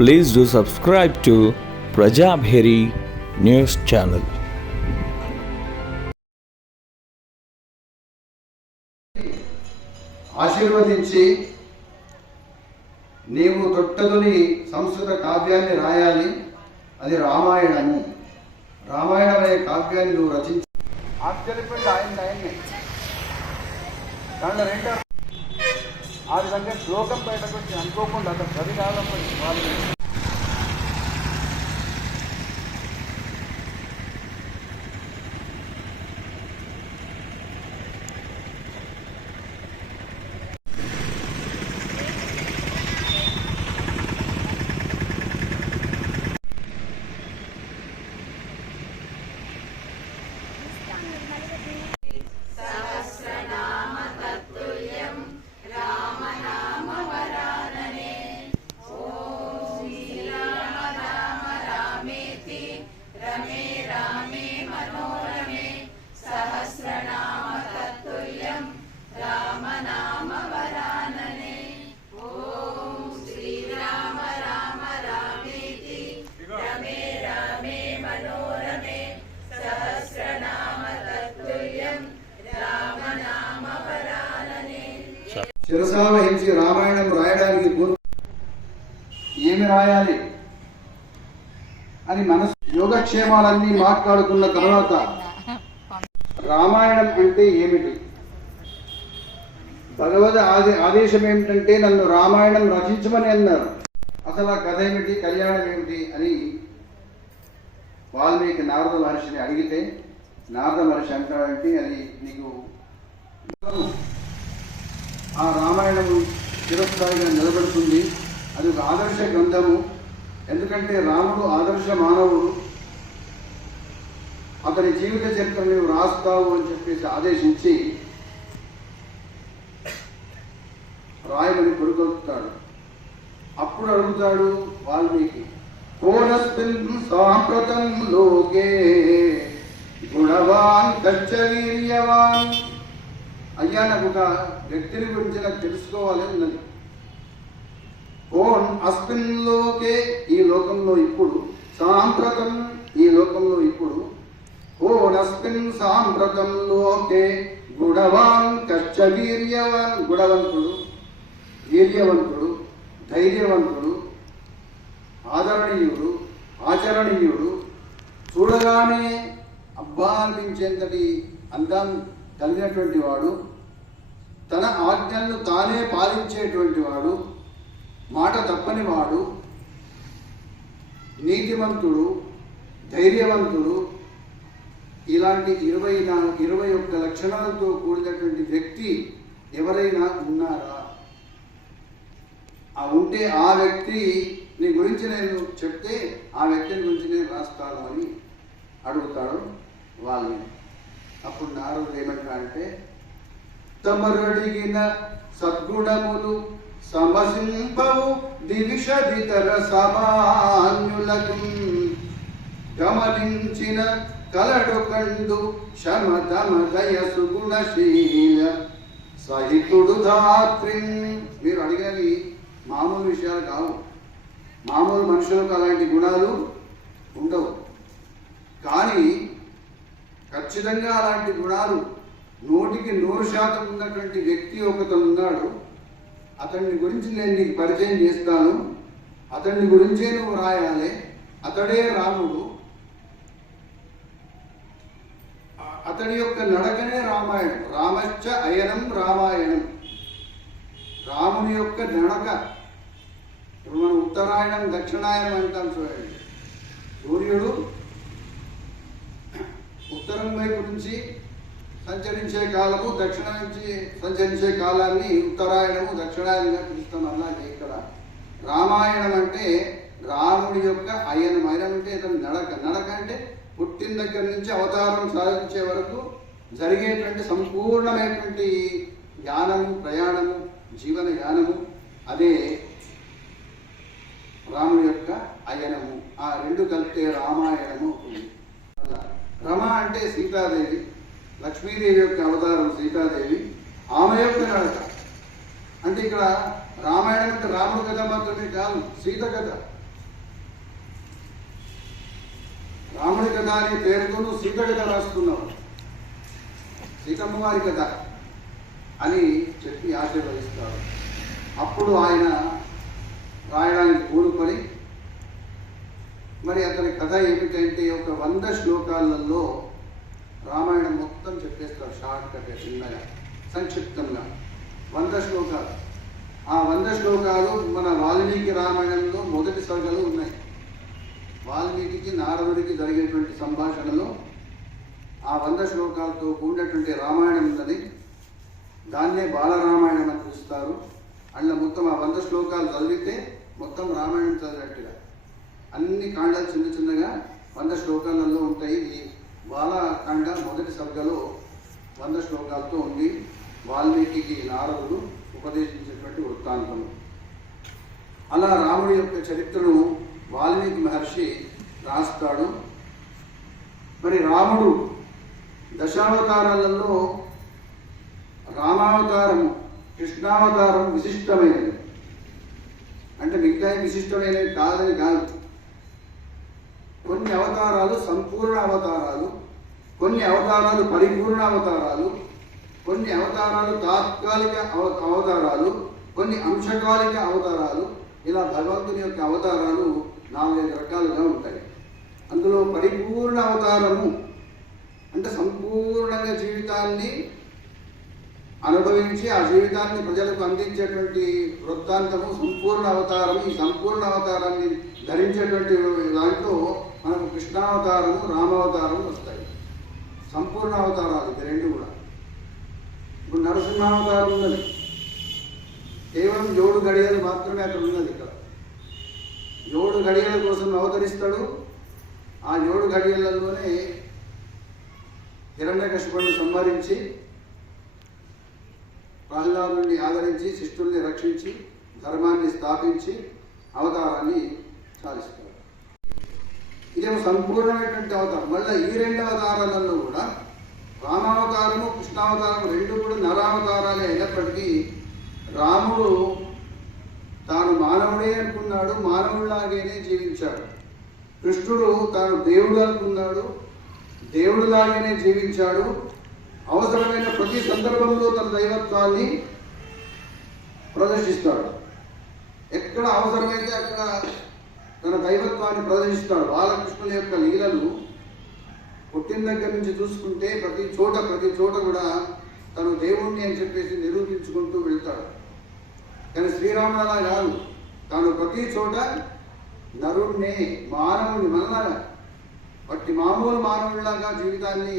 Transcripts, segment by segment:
Please do subscribe to Prajabheri News Channel. ఆశీర్వదించి నీవు తొట్టతొలి సంస్కృత కావ్యాన్ని రాయాలి, అది రామాయణము. రామాయణం అనే కావ్యాన్ని నువ్వు రచించి ఆశ్చర్యపడి ఆయన్ని దాంట్లో రెండో ఆ విధంగా శ్లోకం బయటకు వచ్చి అనుకోకుండా అతను కవి కాదంపై వాళ్ళు శిరసావహించి రామాయణం రాయడానికి ఏమి రాయాలి అని మనసు యోగక్షేమాలన్నీ మాట్లాడుకున్న తర్వాత రామాయణం అంటే ఏమిటి, భగవద్ ఆదేశం ఏమిటంటే నన్ను రామాయణం రచించమని అన్నారు. అసలు ఆ కథ ఏమిటి, కళ్యాణం ఏమిటి అని వాల్మీకి నారద మహర్షిని అడిగితే నారద మహర్షి అంటాడంటే అది నీకు ఆ రామాయణము చిరస్థాయిగా నిలబడుతుంది. అది ఒక ఆదర్శ గ్రంథము. ఎందుకంటే రాముడు ఆదర్శ మానవుడు, అతని జీవిత చరిత్ర నువ్వు రాస్తావు అని చెప్పేసి ఆదేశించి రాయమని కొడుకొస్తాడు. అప్పుడు అడుగుతాడు వాల్మీకి, కోనస్మిన్ సాంప్రతం లోకే గుణవాన్ కచ్చవీర్యవాన్. అయ్యా, నాకు ఒక వ్యక్తిని గురించి నాకు తెలుసుకోవాలి ఉన్నది. కోన్ అస్మిన్ లోకే, ఈ లోకంలో ఇప్పుడు, సాంప్రతం, ఈ లోకంలో ఇప్పుడు, కోన్ అస్మిన్ సాంప్రతం లోకే గుణవాన్ కచ్చ వీర్యవాన్. గుణవంతుడు, వీర్యవంతుడు, ధైర్యవంతుడు, ఆదరణీయుడు, ఆచరణీయుడు, చూడగానే అబ్బా అనిపించేంతటి అందం కలిగినటువంటి వాడు, తన ఆజ్ఞలను తానే పాలించేటువంటి వాడు, మాట తప్పని వాడు, నీతిమంతుడు, ధైర్యవంతుడు, ఇలాంటి 21 లక్షణాలతో కూడినటువంటి వ్యక్తి ఎవరైనా ఉన్నారా? ఉంటే ఆ వ్యక్తిని గురించి నేను చెప్తే ఆ వ్యక్తిని గురించి నేను రాస్తాను అని అడుగుతాడు వాళ్ళని. అప్పుడు నారదుడు ఏమంటాడంటే, తమరడిగిన సద్గుణములు సమసింపవు దివిషదితర సామాన్యులకు, గమనించిన కలడు కండు శమతమదయ సుగుణశీల సహితుడు ధాత్రి. మీరు అడిగినవి మామూలు విషయాలు కావు. మామూలు మనుషులకు అలాంటి గుణాలు ఉండవు. కానీ ఖచ్చితంగా అలాంటి గుణాలు 100% ఉన్నటువంటి వ్యక్తి ఒకతను ఉన్నాడు. అతన్ని గురించి నేను నీకు పరిచయం చేస్తాను. అతన్ని గురించే నువ్వు రాయాలి. అతడే రాముడు. అతడి యొక్క నడకనే రామాయణం. రామశ్చ అయనం రామాయణం. రాముని యొక్క నడక. ఇప్పుడు మనం ఉత్తరాయణం దక్షిణాయనం అంటాం చూడండి. సూర్యుడు ఉత్తరం వైపు నుంచి సంచరించే కాలము, దక్షిణం నుంచి సంచరించే కాలాన్ని ఉత్తరాయణము, దక్షిణాయనంగా పిలుస్తాం. అలాగే ఇక్కడ రామాయణం అంటే రాముడి యొక్క అయనం. అయనం అంటే ఇతని నడక. నడక అంటే పుట్టిన దగ్గర నుంచి అవతారం సాధించే వరకు జరిగేటువంటి సంపూర్ణమైనటువంటి యానము, ప్రయాణము, జీవన యానము, అదే రాముడి యొక్క అయనము. ఆ రెండు కలిపితే రామాయణము. రమ అంటే సీతాదేవి, లక్ష్మీదేవి యొక్క అవతారం సీతాదేవి, ఆమె యొక్క నడక. అంటే ఇక్కడ రామాయణం అంటే రాముడి కథ మాత్రమే కాదు, సీత కథ. రాముడి కథ అనే పేరుతోనూ సీత కథ రాస్తున్నావు, సీతమ్మ వారి కథ అని చెప్పి ఆశీర్వదిస్తారు. అప్పుడు ఆయన రాయడానికి పూనుకొని మరి అతని కథ ఏమిటంటే ఒక 100 శ్లోకాలలో రామాయణం మొత్తం చెప్పేస్తారు. షార్ట్ కట్, చిన్నగా, సంక్షిప్తంగా 100 శ్లోకాలు. ఆ 100 శ్లోకాలు మన వాల్మీకి రామాయణంలో మొదటి సర్గలో ఉన్నాయి. వాల్మీకి నారదుడికి జరిగేటువంటి సంభాషణలో ఆ 100 శ్లోకాలతో కూడినటువంటి రామాయణం ఉందని, దాన్నే బాలరామాయణం అని పిలుస్తారు. అందులో మొత్తం ఆ 100 శ్లోకాలు చదివితే మొత్తం రామాయణం చదివినట్టుగా. అన్ని కాండాలు చిన్న చిన్నగా 100 శ్లోకాలలో ఉంటాయి. ఈ బాలకాండ మొదటి సర్గలో 100 శ్లోకాలతో ఉంది. వాల్మీకి నారదుడు ఉపదేశించేటువంటి వృత్తాంతం. అలా రాముడి యొక్క చరిత్రను వాల్మీకి మహర్షి రాస్తాడు. మరి రాముడు దశావతారాలలో రామావతారం, కృష్ణావతారం విశిష్టమైనది. అంటే మిగతా విశిష్టమైనవి కాదని కాదు. కొన్ని అవతారాలు సంపూర్ణ అవతారాలు, కొన్ని అవతారాలు పరిపూర్ణ అవతారాలు, కొన్ని అవతారాలు తాత్కాలిక అవతారాలు, కొన్ని అంశకాలిక అవతారాలు. ఇలా భగవంతుని యొక్క అవతారాలు 4-5 రకాలుగా ఉంటాయి. అందులో పరిపూర్ణ అవతారము అంటే సంపూర్ణంగా జీవితాన్ని అనుభవించి ఆ జీవితాన్ని ప్రజలకు అందించేటువంటి వృత్తాంతము సంపూర్ణ అవతారము. ఈ సంపూర్ణ అవతారాన్ని ధరించేటువంటి దాంట్లో మనకు కృష్ణావతారము, రామావతారము వస్తాయి. సంపూర్ణ అవతారాలు ఇది రెండు కూడా. ఇప్పుడు నరసింహావతారం ఉన్నది, కేవలం 7 గడియలు మాత్రమే అక్కడ ఉన్నది. ఇక్కడ 7 గడియల కోసం అవతరిస్తాడు. ఆ 7 గడియలలోనే హిరణ్యకశిపుడిని సంహరించి, ప్రహ్లాదుని ఆదరించి, శిష్టుల్ని రక్షించి, ధర్మాన్ని స్థాపించి అవతారాన్ని చాలిస్తాడు. ఇదేమో సంపూర్ణమైనటువంటి అవతారం. మళ్ళీ ఈ 2 అవతారాలలో కూడా రామావతారము, కృష్ణావతారం రెండు కూడా నరావతారాలే అయినప్పటికీ రాముడు తాను మానవుడే అనుకున్నాడు, మానవుడిలాగానే జీవించాడు. కృష్ణుడు తాను దేవుడు అనుకున్నాడు, దేవుడిలాగానే జీవించాడు. అవసరమైన ప్రతి సందర్భంలో తన దైవత్వాన్ని ప్రదర్శిస్తాడు. ఎక్కడ అవసరమైతే అక్కడ తన దైవత్వాన్ని ప్రదర్శిస్తాడు. బాలకృష్ణుని యొక్క లీలలు పుట్టిన దగ్గర నుంచి చూసుకుంటే ప్రతి చోట కూడా తను దేవుణ్ణి అని చెప్పేసి నిరూపించుకుంటూ వెళ్తాడు. కానీ శ్రీరాముడు అలా కాదు. తాను ప్రతి చోట నరుణ్ణి, మానవుని, మనలాగా బట్టి మామూలు మానవుడిలాగా జీవితాన్ని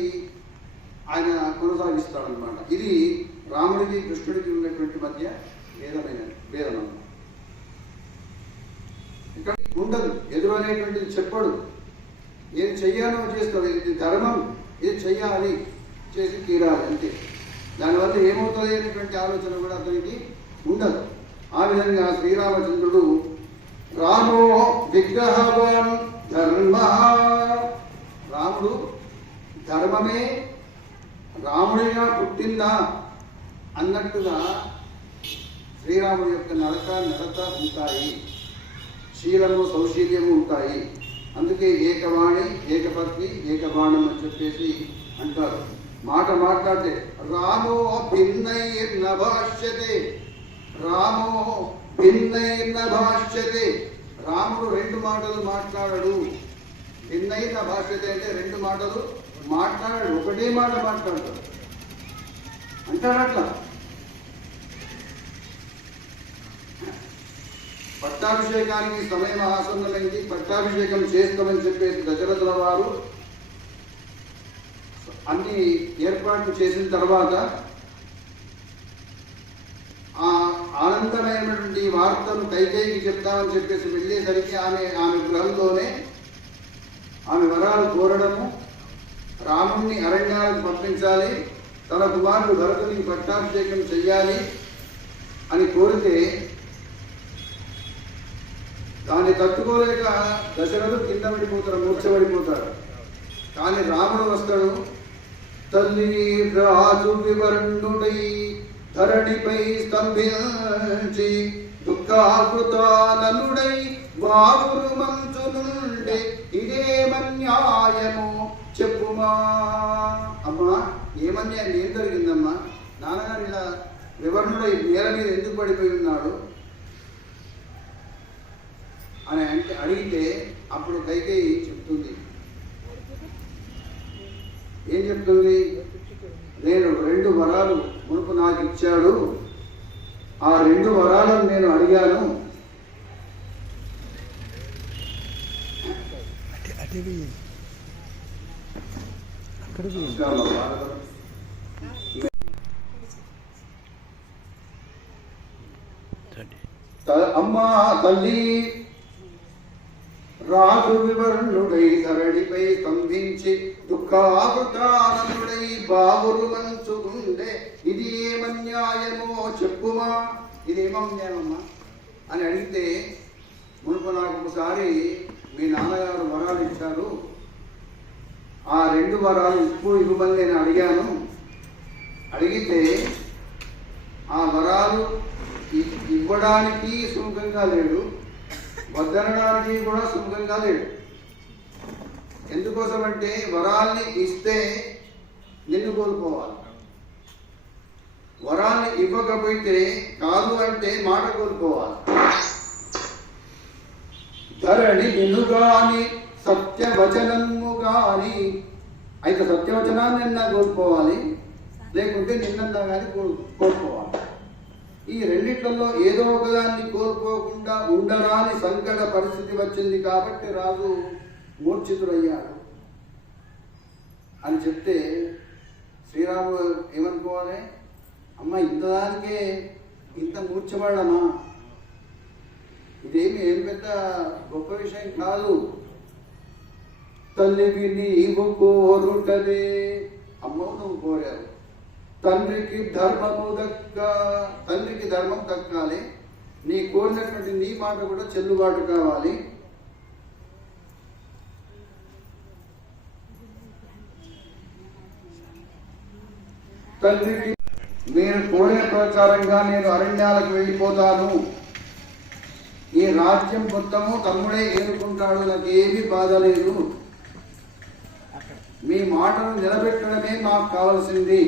ఆయన కొనసాగిస్తాడనమాట. ఇది రాముడికి కృష్ణుడికి ఉన్నటువంటి మధ్య భేదం. ఇక్కడ ఉండదు, ఎదురు అనేటువంటిది చెప్పడు. ఏది చెయ్యాలో చేస్తాడు. ఇది ధర్మం, ఇది చెయ్యాలి, చేసి తీరాలి అంతే. దానివల్ల ఏమవుతుంది అనేటువంటి ఆలోచన కూడా అతనికి ఉండదు. ఆ విధంగా శ్రీరామచంద్రుడు రామో విగ్రహవాన్ ధర్మ, రాముడు ధర్మమే రాముడిగా పుట్టిందా అన్నట్టుగా శ్రీరాముడి యొక్క నడత ఉంటాయి. శీలము, సౌశీల్యము ఉంటాయి. అందుకే ఏకవాణి, ఏకపత్ని, ఏకబాణం అని చెప్పేసి అంటారు. మాట్లాడితే రామో భిన్నైర్న భాష్యతే, రామో భిన్నైర్న భాష్యతే. రాముడు 2 మాటలు మాట్లాడడు. భిన్నైర్న భాష్యతే అంటే 2 మాటలు మాట్లాడాడు, ఒకటే మాట మాట్లాడతాడు అంటాడట్లా. పట్టాభిషేకానికి సమయం ఆసన్నమైంది, పట్టాభిషేకం చేస్తామని చెప్పేసి దశరథుల వారు అన్ని ఏర్పాట్లు చేసిన తర్వాత ఆ ఆనందమైనటువంటి వార్తను కైకేయికి చెప్తామని చెప్పేసి వెళ్ళేసరికి ఆమె గృహంలోనే ఆమె వరాలు కోరడము, రాముణ్ణి అరణ్యాలకు పంపించాలి, తన కుమారుడు భరతునికి పట్టాభిషేకం చెయ్యాలి అని కోరితే దాన్ని తట్టుకోలేక దశరథుడు కింద పడిపోతాడు, మూర్ఛపడిపోతాడు. కానీ రాముడు వస్తాడు. తల్లి రాజు వివర్ణుడై ధరణిపై స్తంభించి దుఃఖాకృతాననుడై వాగురు మంచు నుండి అంటే ఇదేమన్యాయము చెప్పుమా. అమ్మా ఏమన్యాయం, ఏం జరిగిందమ్మా? నాన్నగారు ఇలా వివరణుడై నేల మీద ఎందుకు పడిపోయి ఉన్నాడు అని అంటే అడిగితే అప్పుడు కైకేయి చెప్తుంది. ఏం చెప్తుంది? నేను 2 వరాలు మునుపు నాకు ఇచ్చాడు, ఆ 2 వరాలను నేను అడిగాను. అమ్మా తల్లి, రాజు వివర్ణుడై ధరణిపై స్తంభించి దుఃఖావృతానందుడై బావురు మంచుగుండే ఇది ఏమన్యాయమో చెప్పుమా. ఇదేమన్యాయమమ్మా అని అడిగితే, మునుపు నాకు ఒకసారి మీ నాన్నగారు వరాలు ఇచ్చారు, ఆ 2 వరాలు ఇప్పుడు ఇవ్వమని నేను అడిగాను. అడిగితే ఆ వరాలు ఇవ్వడానికి సుముఖంగా లేడు, వద్దనడానికి కూడా సుముఖంగా లేడు. ఎందుకోసం అంటే వరాల్ని ఇస్తే నిన్ను కోల్పోవాలి, వరాల్ని ఇవ్వకపోతే కాదు అంటే మాట కోల్పోవాలి. ధరణి నిన్నుగాని సత్యవచనము గాని, అయితే సత్యవచనాన్ని నిన్న కోల్పోవాలి, లేకుంటే నిన్నంతా కానీ కోల్పోవాలి. ఈ రెండిట్లలో ఏదో ఒకదాన్ని కోల్పోకుండా ఉండరాని సంకట పరిస్థితి వచ్చింది కాబట్టి రాజు మూర్ఛితుడయ్యాడు అని చెప్తే శ్రీరాముడు ఏమనుకోవాలి? అమ్మ ఇంతదానికే ఇంత మూర్ఛపడమా, ఇదేమి ఏం పెద్ద గొప్ప విషయం కాదు. తల్లివి నీవు కోరుటదే, అమ్మవు నువ్వు కోరావు. తండ్రికి ధర్మము తండ్రికి ధర్మం దక్కాలి, నీ కోరినటువంటి నీ మాట కూడా చెల్లుబాటు కావాలి. తండ్రికి మీరు కోరిన ప్రకారంగా నేను అరణ్యాలకు వెళ్ళిపోతాను, ఈ రాజ్యం మొత్తము తమ్ముడే ఏరుకుంటాడు, నాకు ఏమీ బాధ లేదు, మీ మాటను నిలబెట్టడమే మాకు కావలసింది,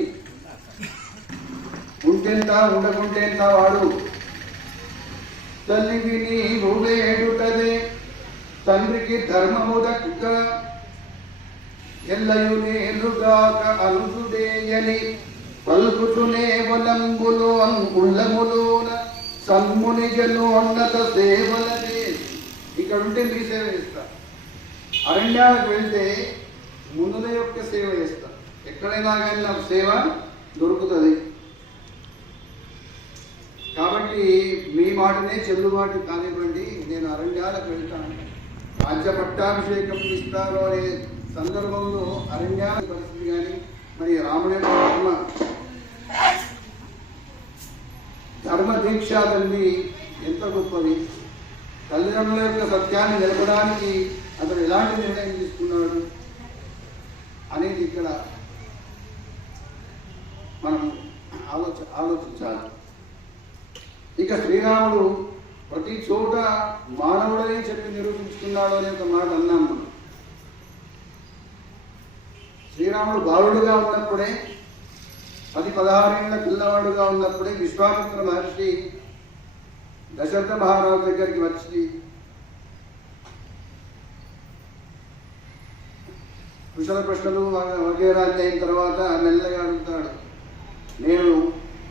ఉంటెంత ఉండకుంటేంత వాడు. తల్లివి నీవు వేడుటదే తండ్రికి ధర్మము దక్క, ఎల్లయు నేలుగాక అనుసుడేయని పలుకుచునే వలంబులో ఉల్లములోన సన్మునిజను ఉన్నత సేవలనే. ఇక్కడ ఉంటే మీ సేవ చేస్తా, అరణ్యాలకు వెళ్తే మునుల యొక్క సేవ చేస్తా, ఎక్కడైనా కానీ నాకు సేవ దొరుకుతుంది. కాబట్టి మీ మాటనే చెల్లుబాటు కానివ్వండి, నేను అరణ్యాలకు వెళ్తాను. రాజ్య పట్టాభిషేకం ఇస్తారు అనే సందర్భంలో అరణ్యాల పరిస్థితి కానీ, మరి రాముడి యొక్క ధర్మ దీక్ష తల్లి ఎంత గొప్పది. తల్లిదండ్రుల యొక్క సత్యాన్ని నిలపడానికి అతను ఎలాంటి నిర్ణయం తీసుకున్నాడు అనేది ఇక్కడ మనం ఆలోచించాలి. ఇక శ్రీరాముడు ప్రతి చోట మానవుడనే చెప్పి నిరూపించుకున్నాడు అనే ఒక మాట అన్నాం మనం. శ్రీరాముడు బాలుడుగా ఉన్నప్పుడే, 10-16 ఏళ్ల పిల్లవాడుగా ఉన్నప్పుడే విశ్వామిత్ర మహర్షి దశరథ మహారాజు దగ్గరికి వచ్చి కుశల ప్రశ్నలు వగేరా అయిన తర్వాత మెల్లగా అడుగుతాడు, నేను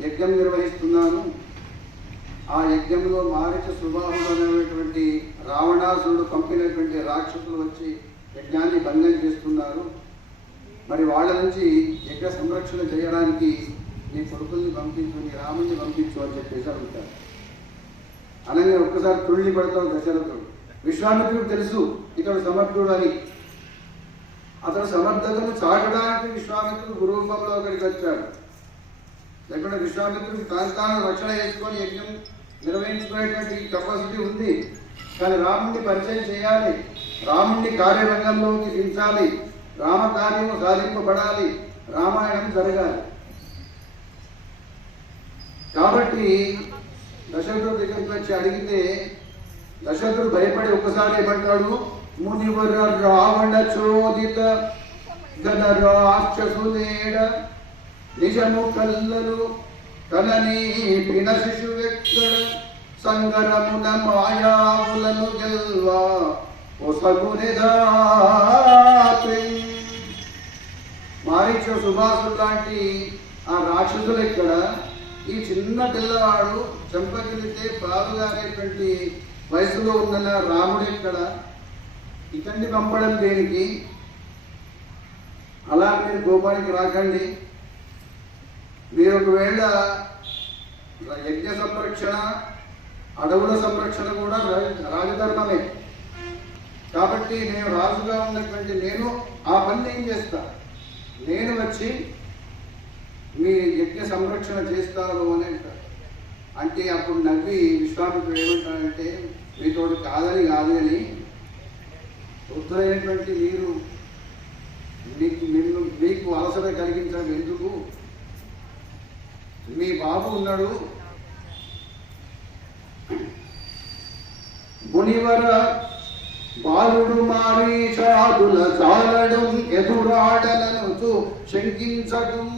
యజ్ఞం నిర్వహిస్తున్నాను, ఆ యజ్ఞంలో మారిచ స్వభావం అనేటువంటి రావణాసురుడు పంపినటువంటి రాక్షసులు వచ్చి యజ్ఞాన్ని భంగం చేస్తున్నారు, మరి వాళ్ళ నుంచి యజ్ఞ సంరక్షణ చేయడానికి నీ కొడుకుల్ని పంపించు, నీ రాముని పంపించు అని చెప్పేసి అడుగుతారు. అనగా ఒక్కసారి తుళ్ళి పడతాడు దశరథుడు. విశ్వామిత్రుడు తెలుసు ఇతడు సమర్థుడు అని. అతడు సమర్థతను చాటడానికి విశ్వామిత్రుడు గురురూపంలో అక్కడికి వచ్చాడు. లేకుంటే విశ్వామిత్రుడికి తాను రక్షణ చేసుకొని యజ్ఞం నిర్వహించుకునేటువంటి కెపాసిటీ ఉంది, కానీ రాముడిని పరిచయం చేయాలి, రాముడిని కార్యరంగంలోకి దించాలి, రామ కార్యము సాధింపబడాలి, రామాయణం జరగాలి. కాబట్టి దశరథుడు దగ్గరికి వచ్చి అడిగితే దశరథుడు భయపడి ఒక్కసారి ఏమంటాడు, మునివర రావణ చోదిత ఘన రాక్షసులేడ నిజము కల్లలు కననీ పిన శిశువెక్కడ సంగరమున మాయావులను గెల్వా మారీచ సుభాసుడు లాంటి ఆ రాక్షసులు ఎక్కడ, ఈ చిన్న పిల్లవాడు చెంపగిలితే పాలుగారేటువంటి వయసులో ఉన్న రాముడు ఎక్కడ, ఇతన్ని పంపడం దేనికి? అలా మీరు కోపానికి రాకండి. మీరు ఒకవేళ యజ్ఞ సంరక్షణ, అడవుల సంరక్షణ కూడా రాజధర్మమే. కాబట్టి నేను రాజుగా ఉన్నటువంటి నేను ఆ పని ఏం చేస్తా, నేను వచ్చి మీ యజ్ఞ సంరక్షణ చేస్తాను అని అంటారు. అంటే అప్పుడు నవ్వి విశ్వామిత్రుడు ఏమంటాడంటే, మీతోటి కాదని కాదు అని వృద్ధులైనటువంటి మీరు మీకు అలసట కలిగించడం ఎందుకు? మీ బాబు ఉన్నాడు, మునివర బాలుడు మారీచాదుల చాలడం ఎదురాడలను శంకించడం.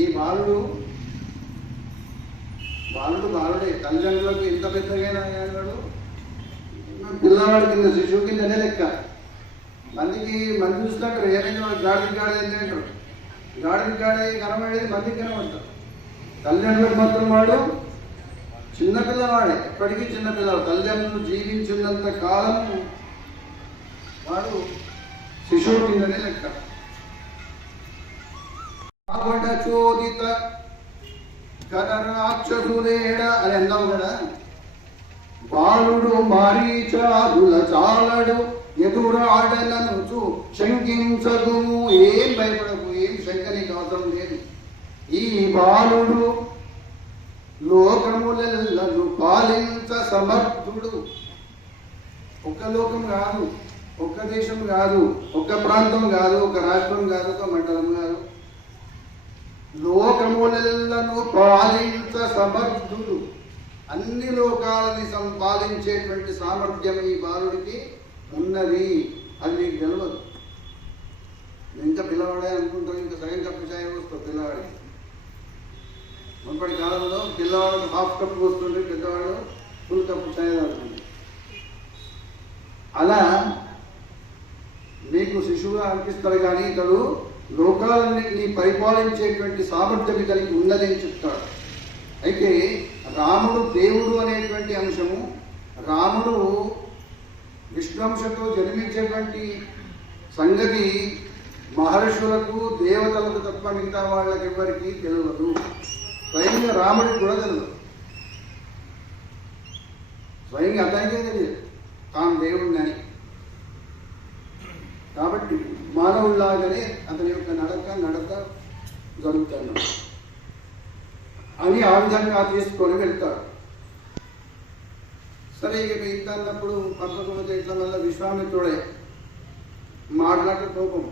ఈ బాలుడే, తల్లిదండ్రులకు ఎంత పెద్దగా అయ్యాడు, పిల్లవాడి కింద శిశువు కిందనే లెక్క. మంది చూసినట్టు ఏదైనా గాడికి గాడేది అంటారు, గాడికి గాడే కనబడేది మందికి కనబడతారు. తల్లిదండ్రులకు మాత్రం వాడు చిన్నపిల్లవాడే, ఎప్పటికీ చిన్నపిల్లవాడు. తల్లిదండ్రులు జీవించినంత కాలం వాడు శిశువు కిందనే లెక్క. చోదిత రాక్షసులేడ అని అన్నావు కదా, బాలుడు మారీచాదుల చాలడు ఎదురాడలను శంకించదు. ఏం భయపడకు, ఏం శంక నీకు అవసరం లేదు. ఈ బాలుడు లోకములను పాలించ సమర్థుడు. ఒక లోకం కాదు, ఒక్క దేశం కాదు, ఒక్క ప్రాంతం కాదు, ఒక రాష్ట్రం కాదు, ఒక మండలం కాదు, లోకములను పాలించ సమర్థుడు. అన్ని లోకాలని సంపాదించేటువంటి సామర్థ్యం ఈ బాలుడికి ఉన్నది. అది నీకు తెలియదు. ఇంకా పిల్లవాడే అనుకుంటాం, ఇంకా సగం కప్పు చాయ్ వస్తుంది పిల్లవాడికి. మునుపటి కాలంలో పిల్లవాడు హాఫ్ కప్పు వస్తుండే, పెద్దవాడు ఫుల్ కప్పు చాయ్ తాగుతుంది. అలా మీకు శిశువుగా అనిపిస్తాడు, కానీ ఇతడు లోకాలన్నింటినీ పరిపాలించేటువంటి సామర్థ్యం ఇతనికి ఉన్నదని చెప్తాడు. అయితే రాముడు దేవుడు అనేటువంటి అంశము, రాముడు విష్ణువంశంతో జన్మించేటువంటి సంగతి మహర్షులకు, దేవతలకు తప్ప మిగతా వాళ్ళకి ఎవరికి తెలియదు. స్వయంగా రాముడికి కూడా తెలియదు, స్వయంగా అతనికే తెలియదు తాను దేవుడిని అని. కాబట్టి మానవుల్లాగానే అతని యొక్క నడత జరుగుతాను అని ఆ విధంగా తీసుకొని వెళ్తాడు. సరే, ఇక ఇంత అన్నప్పుడు పంపకపోతే ఇట్లా వల్ల విశ్వామిత్రుడే మాట్లాడే కోపం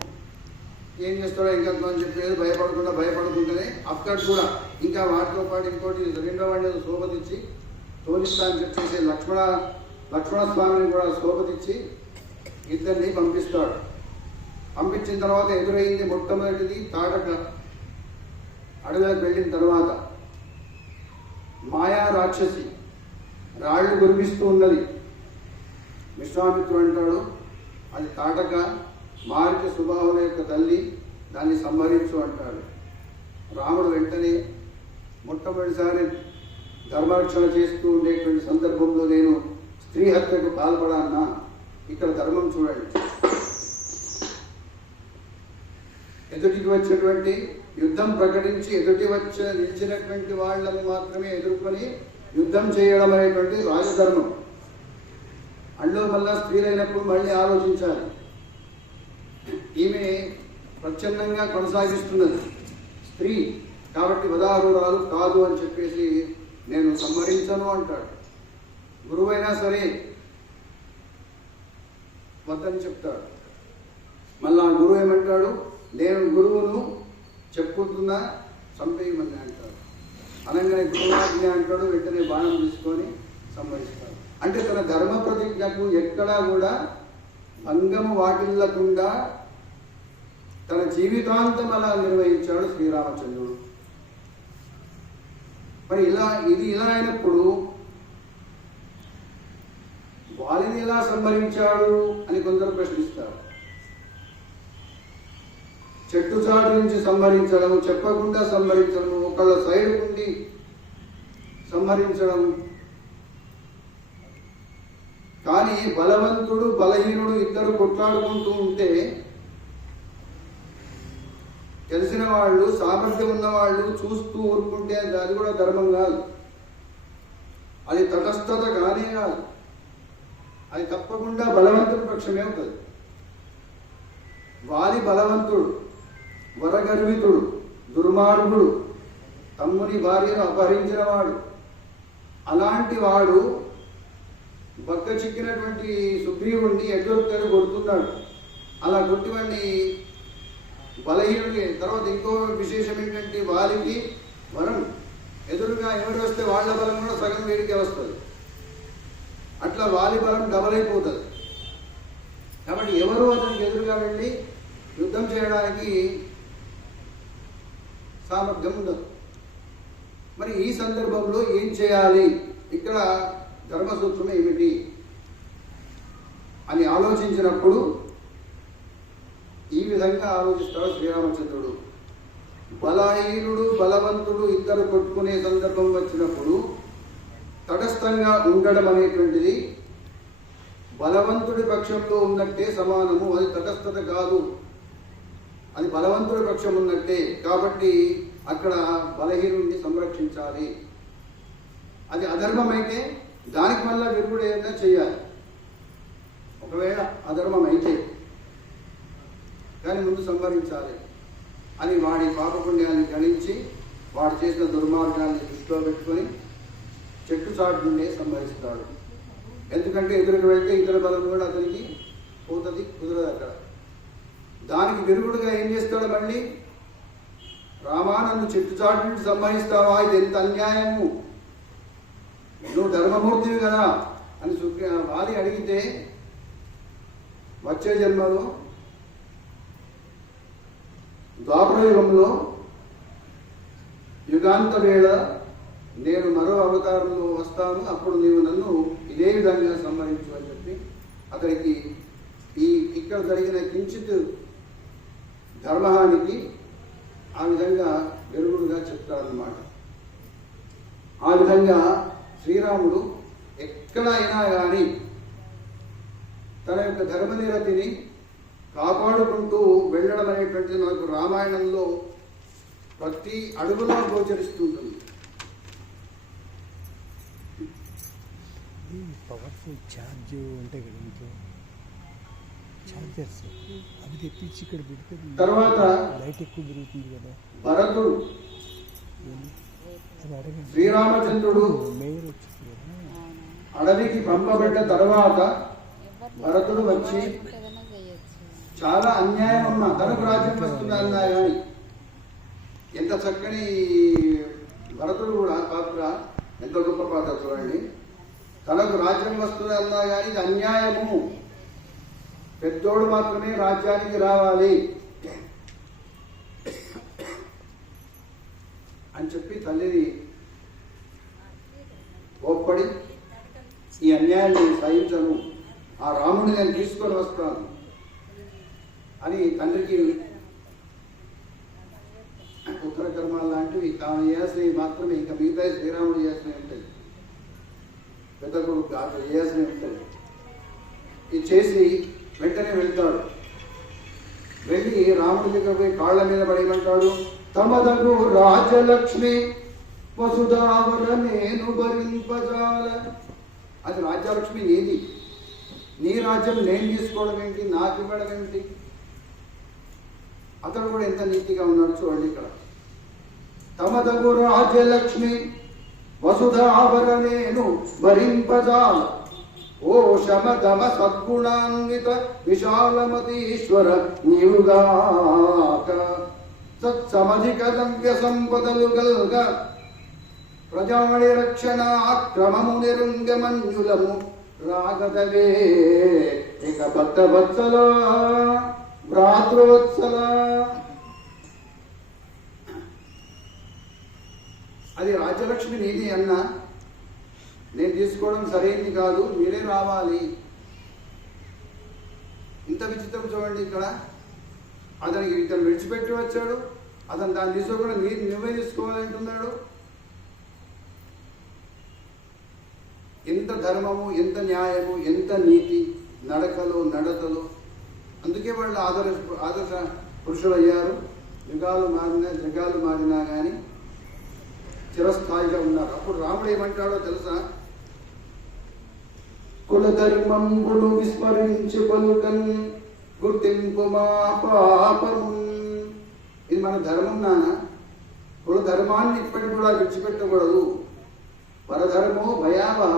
ఏం చేస్తాడో ఇంకా అని చెప్పేది భయపడుకుంటేనే అక్కడ కూడా ఇంకా వాటితో పాటు ఇంకోటి రెండో వాడిని శోభతిచ్చి తోలిస్తా అని చెప్పేసి లక్ష్మణస్వామిని కూడా శోభతిచ్చి ఇద్దరిని పంపిస్తాడు. పంపించిన తర్వాత ఎదురైంది మొట్టమొదటిది తాటక. అడవికి వెళ్ళిన తర్వాత మాయా రాక్షసి రాళ్ళు కురిపిస్తూ ఉన్నది. విశ్వామిత్రుడు అంటాడు, అది తాటక, మారిక సుబాహుల యొక్క తల్లి, దాన్ని సంహరించు అంటాడు. రాముడు వెంటనే మొట్టమొదటిసారి ధర్మరక్షణ చేస్తూ ఉండేటువంటి సందర్భంలో నేను స్త్రీ హత్యకు పాల్పడాన్నా, ఇక్కడ ధర్మం చూడండి. ఎదుటికి వచ్చినటువంటి యుద్ధం ప్రకటించి ఎదుటి నిలిచినటువంటి వాళ్ళను మాత్రమే ఎదుర్కొని యుద్ధం చేయడం అనేటువంటి రాజధర్మం. అందులో మళ్ళా స్త్రీలైనప్పుడు మళ్ళీ ఆలోచించాలి. ఈమె ప్రచ్ఛన్నంగా కొనసాగిస్తున్నది స్త్రీ కాబట్టి వదారూరాలు కాదు అని చెప్పేసి నేను సంహరించను అంటాడు. గురువైనా సరే వద్దని చెప్తాడు. మళ్ళా గురువు ఏమంటాడు, నేను గురువును చెప్పుకుంటున్నా, చంపేయమని అంటాడు. అనగానే గురువాజ్ఞ అంటాడు. వెంటనే బాణం తీసుకొని సంహరిస్తాడు. అంటే తన ధర్మ ప్రతిజ్ఞకు ఎక్కడా కూడా భంగము వాటిల్లకుండా తన జీవితాంతం అలా నిర్వహించాడు శ్రీరామచంద్రుడు. మరి ఇది ఇలా అయినప్పుడు వాలిని ఎలా సంహరించాడు అని కొందరు ప్రశ్నిస్తారు. చెట్టు చాటు నుంచి సంహరించడం, చెప్పకుండా సంహరించడం, ఒకళ్ళ సైడ్ ఉండి సంహరించడం. కానీ బలవంతుడు బలహీనుడు ఇద్దరు కొట్లాడుకుంటూ ఉంటే తెలిసిన వాళ్ళు, సామర్థ్యం ఉన్నవాళ్ళు చూస్తూ ఊరుకుంటే అది కూడా ధర్మం కాదు, అది తటస్థత కానే కాదు. అది తప్పకుండా బలవంతుడి పక్షమే ఉంటుంది. వాలి బలవంతుడు, వరగర్వితుడు, దుర్మార్గుడు, తమ్ముని భార్యను అపహరించిన వాడు. అలాంటి వాడు బక్క చిక్కినటువంటి సుగ్రీవుణ్ణి ఎదురు కొడుతున్నాడు. అలా కొట్టివాడిని బలహీనుడి. తర్వాత ఇంకో విశేషం ఏంటంటే వారికి వరం ఎదురుగా ఎవరు వస్తే వాళ్ళ బలం కూడా సగం వీడికే వస్తుంది. అట్లా వాలి బలం డబల్ అయిపోతుంది. కాబట్టి ఎవరు అతనికి ఎదురుగా వెళ్ళి యుద్ధం చేయడానికి సామర్థ్యం ఉండదు. మరి ఈ సందర్భంలో ఏం చేయాలి, ఇక్కడ ధర్మసూత్రం ఏమిటి అని ఆలోచించినప్పుడు ఈ విధంగా ఆలోచిస్తాడు శ్రీరామచంద్రుడు. బలహీనుడు బలవంతుడు ఇద్దరు కొట్టుకునే సందర్భం వచ్చినప్పుడు తటస్థంగా ఉండడం అనేటువంటిది బలవంతుడి పక్షంలో ఉన్నట్టే సమానము. అది తటస్థత కాదు, అది బలవంతుడి పక్షం ఉన్నట్టే. కాబట్టి అక్కడ బలహీనుడిని సంరక్షించాలి. అది అధర్మం అయితే దానికి మళ్ళా విరుగుడు ఏదైనా చేయాలి. ఒకవేళ అధర్మం అయితే కానీ ముందు సంహరించాలి అని వాడి పాపపుణ్యాన్ని గణించి వాడు చేసిన దుర్మార్గాన్ని దృష్టిలో పెట్టుకొని చెట్టు చాటు నుండే సంహరిస్తాడు. ఎందుకంటే ఎదురుకు వెళ్తే ఇతర బలం కూడా అతనికి పోతుంది, కుదరదు అక్కడ. దానికి విరుగుడుగా ఏం చేస్తాడు మళ్ళీ, రామా నన్ను చెట్టు చాటు నుండి సంహరిస్తావా, ఇది ఎంత అన్యాయము, నువ్వు ధర్మమూర్తివి కదా అని వాలి అడిగితే వచ్చే జన్మలో ద్వాపరయుగంలో యుగాంత వేళ నేను మరో అవతారంలో వస్తాను, అప్పుడు నీవు నన్ను ఇదే విధంగా సంహరించు అని చెప్పి అతనికి ఇక్కడ జరిగిన కించిత్ ధర్మహానికి ఆ విధంగా వెలుగుడుగా చెప్తారన్నమాట. ఆ విధంగా శ్రీరాముడు ఎక్కడైనా కానీ తన యొక్క ధర్మనిరతిని కాపాడుకుంటూ వెళ్ళడం అనేటువంటిది మనకు రామాయణంలో ప్రతి అడుగులో గోచరిస్తుంటుంది. పవర్ఫుల్ ఛార్జ్ ఉంటాయి కదా ఇంట్లో ఛార్జర్స్, అవి తెప్పించి ఇక్కడ పెడితే తర్వాత లైట్ ఎక్కువ పెరుగుతుంది కదా. భరతుడు శ్రీరామచంద్రుడు అడవికి పంపబడ్డ తర్వాత భరతుడు వచ్చి చాలా అన్యాయం అమ్మా, తనకు రాజ్యం వస్తుందన్నా కానీ ఎంత చక్కని భరతుడు కూడా పాత్ర, ఎంత గొప్ప పాత్ర చూడండి. తనకు రాజ్యం వస్తుందన్నా కానీ ఇది అన్యాయము, పెద్దోడు మాత్రమే రాజ్యానికి రావాలి అని చెప్పి తల్లిని కోప్పడి ఈ అన్యాయాన్ని సహించను, ఆ రాముడిని నేను తీసుకొని వస్తాను అని తండ్రికి ఉత్తర కర్మాలు లాంటివి తాను చేయాల్సినవి మాత్రమే, ఇంకా మిగతా శ్రీరాముడు చేయాల్సినవి ఉంటాయి, పెద్ద కొడుకు అతను చేయాల్సినవి ఉంటాయి. ఇది చేసి వెంటనే వెళ్తాడు. వెళ్ళి రాముడి దగ్గర పోయి కాళ్ళ మీద పడేయమంటాడు. తమదగు రాజ్యలక్ష్మి వసుధావర నేను భరింపజాల. అది రాజ్యలక్ష్మి ఏది, నీ రాజ్యం నేను తీసుకోవడం ఏంటి, నాకు ఇవ్వడం ఏంటి. అతడు కూడా ఎంత నీతిగా ఉన్నాడు చూడండి ఇక్కడ. తమదగు రాజ్యలక్ష్మి వసుధావర నేను భరింపజాల. ఓ శమధమ సద్గుణాన్విత విశాలమతీశ్వర నీవుగాక. సత్సమధిక ద్రవ్య సంపదలు గల్గ ప్రజాళి రక్షణ క్రమము నిరుంగమన్యులము రాగదవే ఇక భక్త వత్సల భ్రాతృవత్సల. అది రాజ్యలక్ష్మి నీది అన్నా, నేను తీసుకోవడం సరైనది కాదు, మీరే రావాలి. ఇంత విచిత్రం చూడండి. ఇక్కడ అతనికి ఇతను విడిచిపెట్టి వచ్చాడు, అతను దాన్ని తీసుకోకుండా నువ్వే తీసుకోవాలంటున్నాడు. ఎంత ధర్మము, ఎంత న్యాయము, ఎంత నీతి నడకలు నడతలు. అందుకే వాళ్ళు ఆదర్శ పురుషులు అయ్యారు. జగాలు మారినా కానీ చిరస్థాయిగా ఉన్నారు. అప్పుడు రాముడు ఏమంటాడో తెలుసా? కులధర్మంబులు విస్మరించి పలుకన్ గుర్తింపు మా పాపము. ఇది మన ధర్మం నాన్న. కులధర్మాన్ని ఇప్పటికి కూడా విడిచిపెట్టకూడదు. పరధర్మో భయావహ.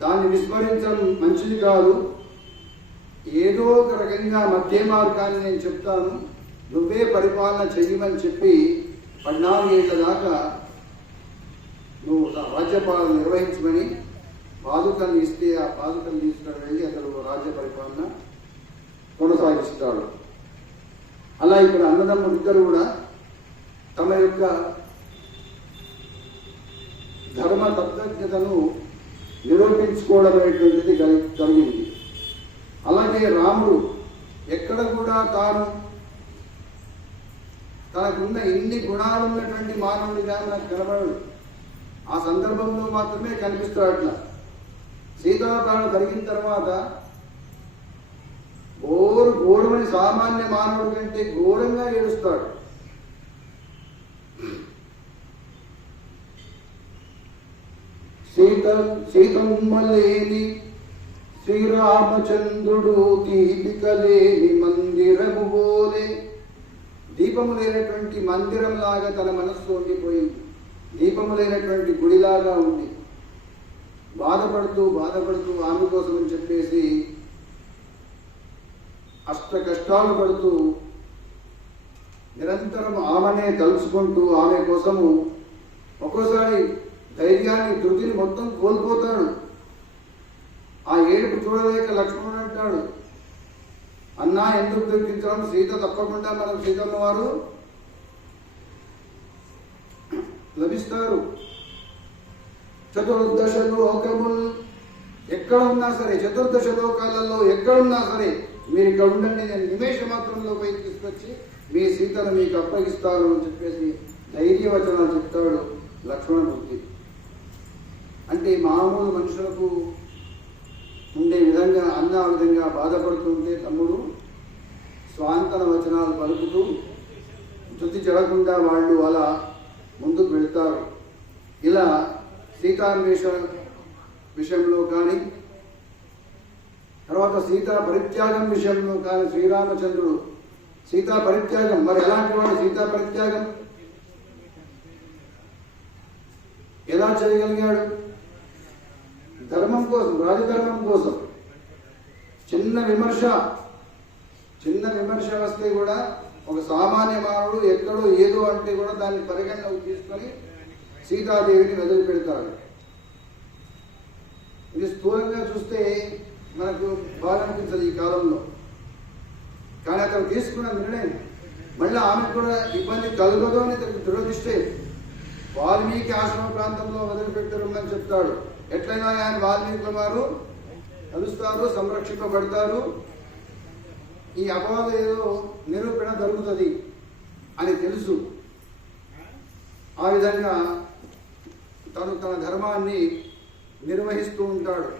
దాన్ని విస్మరించడం మంచిది కాదు. ఏదో ఒక రకంగా మధ్య మార్గాన్ని నేను చెప్తాను, నువ్వే పరిపాలన చెయ్యమని చెప్పి 14 ఏళ్ల దాకా నువ్వు రాజ్యపాలన నిర్వహించమని బాదుకల్ని ఇస్తే ఆ బాదుకల్ని తీసుకుని వెళ్ళి అతడు రాజ్య పరిపాలన కొనసాగిస్తాడు. అలా ఇక్కడ అన్నదమ్ములు ఇద్దరు కూడా తమ యొక్క ధర్మ తత్వజ్ఞతను నిరూపించుకోవడం అనేటువంటిది జరిగింది. అలాగే రాముడు ఎక్కడ కూడా తనకున్న ఎన్ని గుణాలున్నటువంటి మానవుడిగా నాకు కనబడడు. ఆ సందర్భంలో మాత్రమే కనిపిస్తాడు. అట్లా సీతాకాలం కలిగిన తర్వాత ఘోరమని సామాన్య మానవుడి కంటే ఘోరంగా ఏడుస్తాడు. సీతమ్మలేని శ్రీరామచంద్రుడు దీపికలేని మందిరము బోలే. దీపము లేనటువంటి మందిరం లాగా తన మనస్సు ఉండిపోయింది. దీపము లేనటువంటి గుడిలాగా ఉంది. బాధపడుతూ ఆమె కోసం అని చెప్పేసి అష్ట కష్టాలు పడుతూ నిరంతరం ఆమెనే తలుచుకుంటూ ఆమె కోసము ఒక్కోసారి ధైర్యాన్ని ధృతిని మొత్తం కోల్పోతాడు. ఆ ఏడుపు చూడలేక లక్ష్మణుడు అంటాడు, అన్నా ఎందుకు దొరికించడం? సీత తప్పకుండా మనకు సీతమ్మ వారు లభిస్తారు. చతుర్దశ లోకములు ఎక్కడ ఉన్నా సరే, చతుర్దశ లోకాలలో ఎక్కడున్నా సరే మీరు ఇక్కడ ఉండండి, నేను నిమేష మాత్రంలో పైకి తీసుకొచ్చి మీ సీతను మీకు అప్పగిస్తాను అని చెప్పేసి ధైర్యవచనాలు చెప్తాడు లక్ష్మణమూర్తి. అంటే మామూలు మనుషులకు ఉండే విధంగా ఆ విధంగా బాధపడుతుంటే తమ్ముడు స్వాంతన వచనాలు పలుకుతూ ధృతి చెడకుండా వాళ్ళు అలా ముందుకు వెళ్తారు. ఇలా సీతాన్వేష విషయంలో కానీ, తర్వాత సీతా పరిత్యాగం విషయంలో కానీ శ్రీరామచంద్రుడు సీతా పరిత్యాగం, మరి ఎలాంటి వాడు సీతా పరిత్యాగం ఎలా చేయగలిగాడు? ధర్మం కోసం, రాజధర్మం కోసం. చిన్న విమర్శ వస్తే కూడా ఒక సామాన్య మానవుడు ఎక్కడో ఏదో అంటే కూడా దాన్ని పరిగణలోకి తీసుకొని సీతాదేవిని వదిలిపెడతాడు. ఇది స్థూలంగా చూస్తే మనకు బాగా అనిపించదు ఈ కాలంలో. కానీ అతను తీసుకున్న నిర్ణయం మళ్ళీ ఆమెకు కూడా ఇబ్బంది కలగదు అని దృఢనిష్టే. వాల్మీకి ఆశ్రమ ప్రాంతంలో వదిలిపెట్టరని చెప్తాడు. ఎట్లయినా ఆయన వాల్మీకి వారు కలుస్తారు, సంరక్షింపబడతారు, ఈ అపవాదం ఏదో నిరూపణ జరుగుతుంది అని తెలుసు. ఆ విధంగా తన ధర్మాన్ని నిర్వహిస్తూ ఉంటాడు.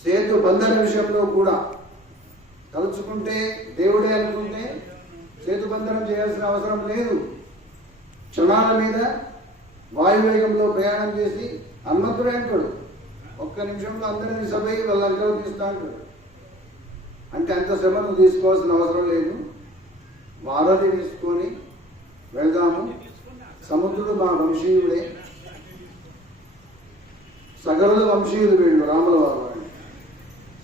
సేతు బంధన విషయంలో కూడా తలుచుకుంటే దేవుడే అనుకుంటే సేతు బంధనం చేయాల్సిన అవసరం లేదు. క్షణాల మీద వాయువేగంలో ప్రయాణం చేసి హనుమంతుడే అంటాడు, ఒక్క నిమిషంలో అందరినీ సభై వాళ్ళ అంకలు తీస్తా అంటాడు. అంటే అంత శ్రమ నువ్వు తీసుకోవాల్సిన అవసరం లేదు, వారధి తీసుకొని వెళ్దాము. సముద్రుడు మా వంశీయుడే, సగరుల వంశీయుడు వీళ్ళు, రాముల వారు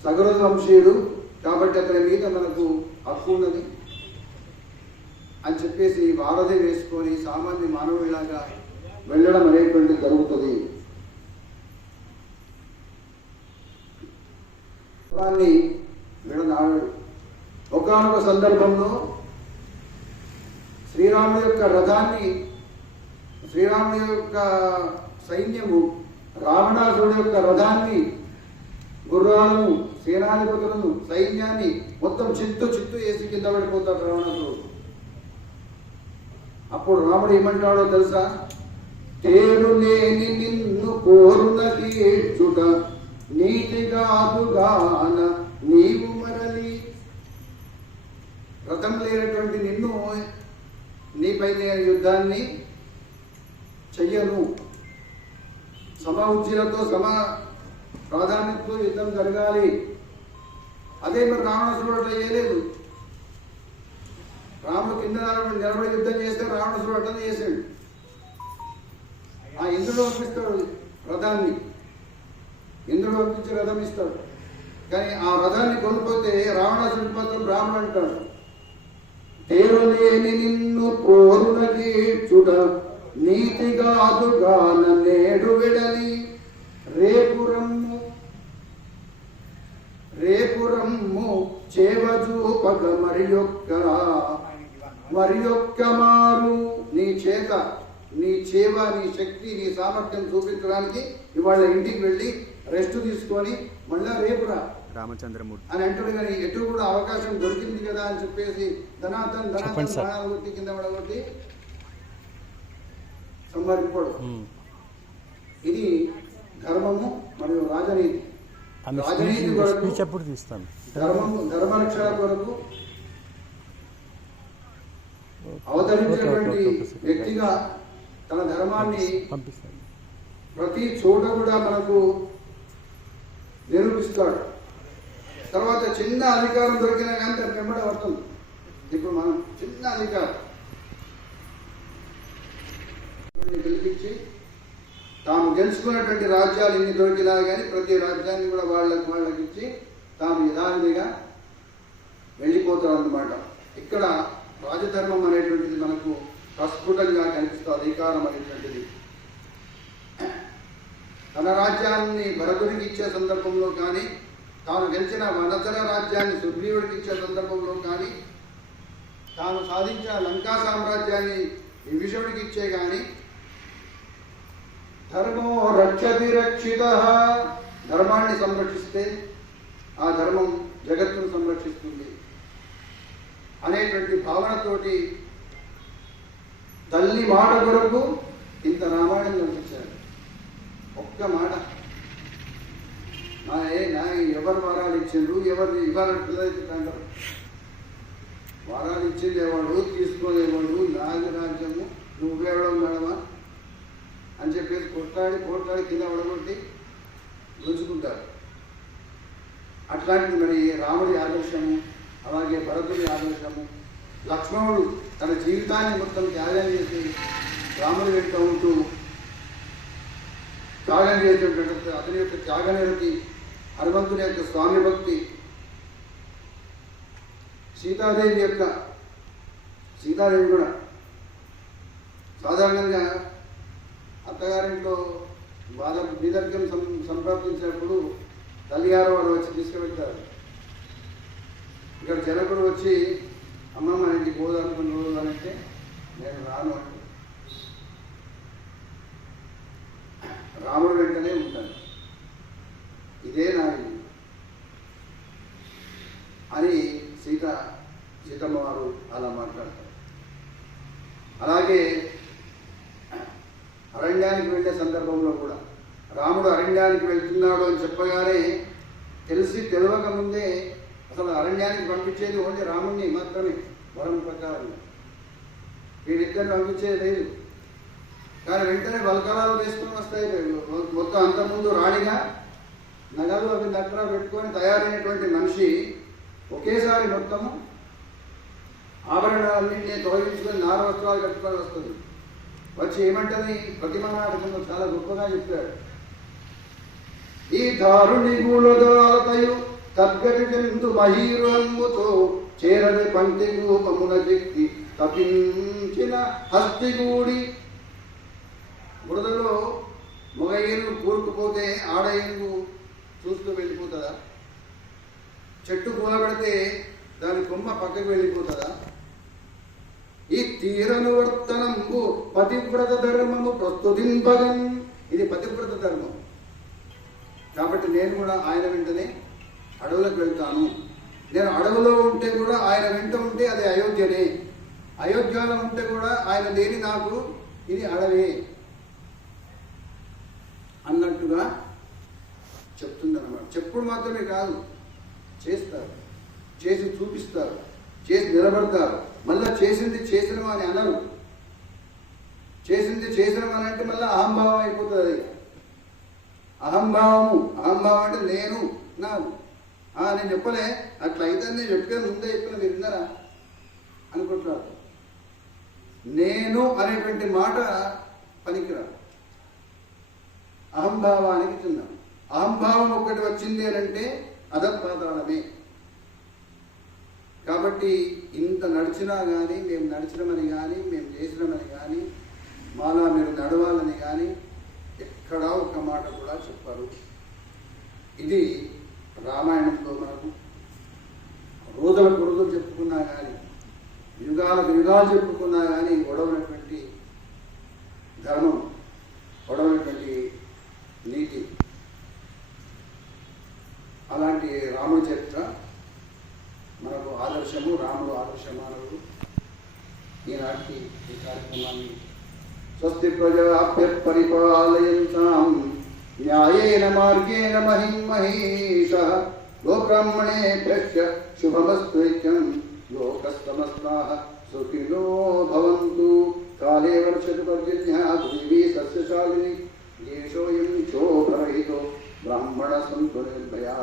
సగరుల వంశీయుడు కాబట్టి అతని మీద మనకు హక్కు ఉన్నది. అని చెప్పేసి వారధి వేసుకొని సామాన్య మానవుడిలాగా వెళ్ళడం అనేటువంటిది జరుగుతుంది. దాన్ని విడనాడు. ఒకానొక సందర్భంలో శ్రీరాముడి యొక్క సైన్యము రావణాసురుడి యొక్క రథాన్ని, గుర్రాలను, సేనాధిపతులను, సైన్యాన్ని మొత్తం చిత్తు వేసి కింద పడిపోతాడు రావణాసురుడు. అప్పుడు రాముడు ఏమంటాడో తెలుసా? తేరు లేని నిన్ను కోరున తీర్చుట నీతిగాదుగాన నీవు మరలి. రథం లేనటువంటి నిన్ను, నీపై నేను యుద్ధాన్ని చెయ్యను. సమ ఉజ్జీలతో సమ ప్రాధాన్యతతో యుద్ధం జరగాలి. అదే మరి రావణాసురుడు అట్లా చేయలేదు. రాముడు కింద నిలబడి యుద్ధం చేస్తే రావణాసురుడు అట్లనే చేశాడు. ఆ ఇంద్రుడు పంపిస్తాడు రథాన్ని, ఇంద్రుడు పంపించి రథం ఇస్తాడు. కానీ ఆ రథాన్ని కోల్పోతే రావణాసురుడి మాత్రం రాముడు అంటాడు, తేరులేని నిన్ను కోరున కీర్చుట నీతిగాదుగాన నేడు విడలి. రేపురమ్ము చేవజూపక మరియొక్క మారు. నీ చేత, నీ చేవ, నీ శక్తి, నీ సామర్థ్యం చూపించడానికి ఇవాళ ఇంటికి వెళ్ళి రెస్ట్ తీసుకొని మళ్ళా రేపురా రామచంద్రమూర్తి అని అంటాడు. కానీ ఎటు కూడా అవకాశం దొరికింది కదా అని చెప్పేసి ధనార్థం కొట్టి కింద పడగొట్టి సంహరింపడు. ఇది ధర్మము మరియు రాజనీతి. రాజనీతి కొరకు, ధర్మరక్షణ కొరకు అవతరించినటువంటి వ్యక్తిగా తన ధర్మాన్ని ప్రతి చోట కూడా మనకు నిరూపిస్తాడు. తర్వాత చిన్న అధికారం దొరికినా కానీ దాని వెంబడి పడుతుంది. ఇప్పుడు మనం చిన్న అధికారం గెలిపించి తాము గెలుచుకున్నటువంటి రాజ్యాలు ఇన్ని దొరికినా కానీ ప్రతి రాజ్యాన్ని కూడా వాళ్ళకి ఇచ్చి తాము యథావిధిగా వెళ్ళిపోతారు అన్నమాట. ఇక్కడ రాజధర్మం అనేటువంటిది మనకు ప్రస్ఫుటంగా కనిపిస్తుంది. అధికారం అనేటువంటిది తన రాజ్యాన్ని భరతుడికి ఇచ్చే సందర్భంలో కానీ, తాను గెలిచిన వనచర రాజ్యాన్ని సుగ్రీవుడికి ఇచ్చే సందర్భంలో కానీ, తాను సాధించిన లంకా సామ్రాజ్యాన్ని విభీషణుడికి ఇచ్చే కానీ, ధర్మో రక్షతి రక్షిత, ధర్మాన్ని సంరక్షిస్తే ఆ ధర్మం జగత్తును సంరక్షిస్తుంది అనేటువంటి భావనతోటి తల్లి మాట కొరకు ఇంత రామాయణం కనిపించారు. ఒక్క మాట, ఎవరు వరాలు ఇచ్చిండ్రు, ఎవరు ఇవ్వాలని పిల్లలైతే అంటారు. వరాలు ఇచ్చిండేవాడు, తీసుకునేవాడు, నాది రాజ్యము నువ్వేవడం మేడమా అని చెప్పేసి కొట్లాడి కింద పడగొట్టి గుంజుకుంటారు. అట్లాంటిది మరి రాముడి ఆదర్శము, అలాగే భరతుడి ఆదర్శము. లక్ష్మణుడు తన జీవితాన్ని మొత్తం త్యాగం చేసి రాముడి వెంట ఉంటూ త్యాగం చేసేటువంటి అతని యొక్క త్యాగనిరతి, హనుమంతుని యొక్క స్వామి భక్తి, సీతాదేవి కూడా సాధారణంగా అత్తగారింట్లో బీదర్గం సంప్రాప్తించినప్పుడు తల్లిగారు వారు వచ్చి తీసుకువెళ్తారు. ఇక్కడ జనకుడు వచ్చి అమ్మ మన ఇంటికి పోదనుకున్న రోజు అని అంటే నేను రాను అంటే రాముడు వెంటనే ఉంటాను, ఇదే నా ఇల్లు అని సీతమ్మ వారు అలా మాట్లాడతారు. అలాగే అరణ్యానికి వెళ్ళే సందర్భంలో కూడా రాముడు అరణ్యానికి వెళ్తున్నాడు అని చెప్పగానే తెలియక ముందే అసలు అరణ్యానికి పంపించేది ఓన్లీ రాముడిని మాత్రమే, వరం ప్రకారంగా వీళ్ళిద్దరిని పంపించేది లేదు. కానీ వెంటనే బలకరాలు వేసుకొని వస్తాయి. మొత్తం అంతకుముందు రాణిగా నగలు అవి దగ్గర పెట్టుకొని తయారైనటువంటి మనిషి ఒకేసారి మొత్తము ఆభరణాలన్నింటినీ తొలగించుకొని నార వస్త్రాలు కట్టుకొని వస్తుంది. వచ్చి ఏమంటది, ప్రతిమా నాటకంలో చాలా గొప్పగా చెప్పాడు. ఈ దారుని గూలదాలతయు తద్గతి చెందు మహీరంబుతో చేరని పంక్తి రూపమున చెక్కి తపించిన హస్తిగూడి. బురదలో మగ ఏనుగు కూరుకుపోతే ఆడ ఏనుగు చూస్తూ వెళ్ళిపోతుందా? చెట్టు కూలబెడితే దాని కొమ్మ పక్కకు వెళ్ళిపోతుందా? ఈ తీరనువర్తనంబు పతివ్రత ధర్మము ప్రస్తుతింపగం. ఇది పతివ్రత ధర్మం. కాబట్టి నేను కూడా ఆయన వెంటనే అడవులకు వెళ్తాను. నేను అడవులో ఉంటే కూడా ఆయన వెంట ఉంటే అది అయోధ్యనే, అయోధ్యలో ఉంటే కూడా ఆయన లేని నాకు ఇది అడవే అన్నట్టుగా చెప్తుందన్నమాట. చెప్పుడు మాత్రమే కాదు, చేస్తారు, చేసి చూపిస్తారు, చేసి నిలబడతారు. మళ్ళీ చేసింది చేసినమా అని అనరు. చేసింది చేసినమా అని అంటే మళ్ళీ అహంభావం అయిపోతుంది. అహంభావం అంటే నేను నాకు నేను చెప్పలే, అట్లా అయితే నేను చెప్పాను, ముందే చెప్పిన, మీరు విన్నారా అనుకుంటున్నారు. నేను అనేటువంటి మాట పనికిరాదు, అహంభావానికి చిన్న. అహంభావం ఒకటి వచ్చింది అని అంటే అధపాతాళమే. కాబట్టి ఇంత నడిచినా కానీ, మేము నడిచినామని కానీ, మేము చేసినామని కానీ, మాలా మీరు నడవాలని కానీ ఎక్కడా ఒక్క మాట కూడా చెప్పారు. ఇది రామాయణంలో మనకు రోజులకు రోజులు చెప్పుకున్నా కానీ, యుగాలకు యుగాలు చెప్పుకున్నా కానీ గొడవనటువంటి ధర్మం, గొడవనటువంటి నీతి. అలాంటి రాముడి చరిత్ర మనకు ఆదర్శము, రాముడు ఆదర్శమానవుడు. ఈనాటి ఈ కార్యక్రమాన్ని స్వస్తి ప్రజాభ్య పరిపాలయంతాం న్యాయేన మార్గేణ మహిం మహేషః గోబ్రాహ్మణేభ్యశ్చ శుభమస్తు నిత్యం లోకస్తమస్తాః సుఖినో భవంతు. కాలే వర్షతు పర్జన్యః పృథివీ సస్యశాలినీ దేశోऽयं క్షోభరహితో బ్రాహ్మణ సంతు నిర్భయాః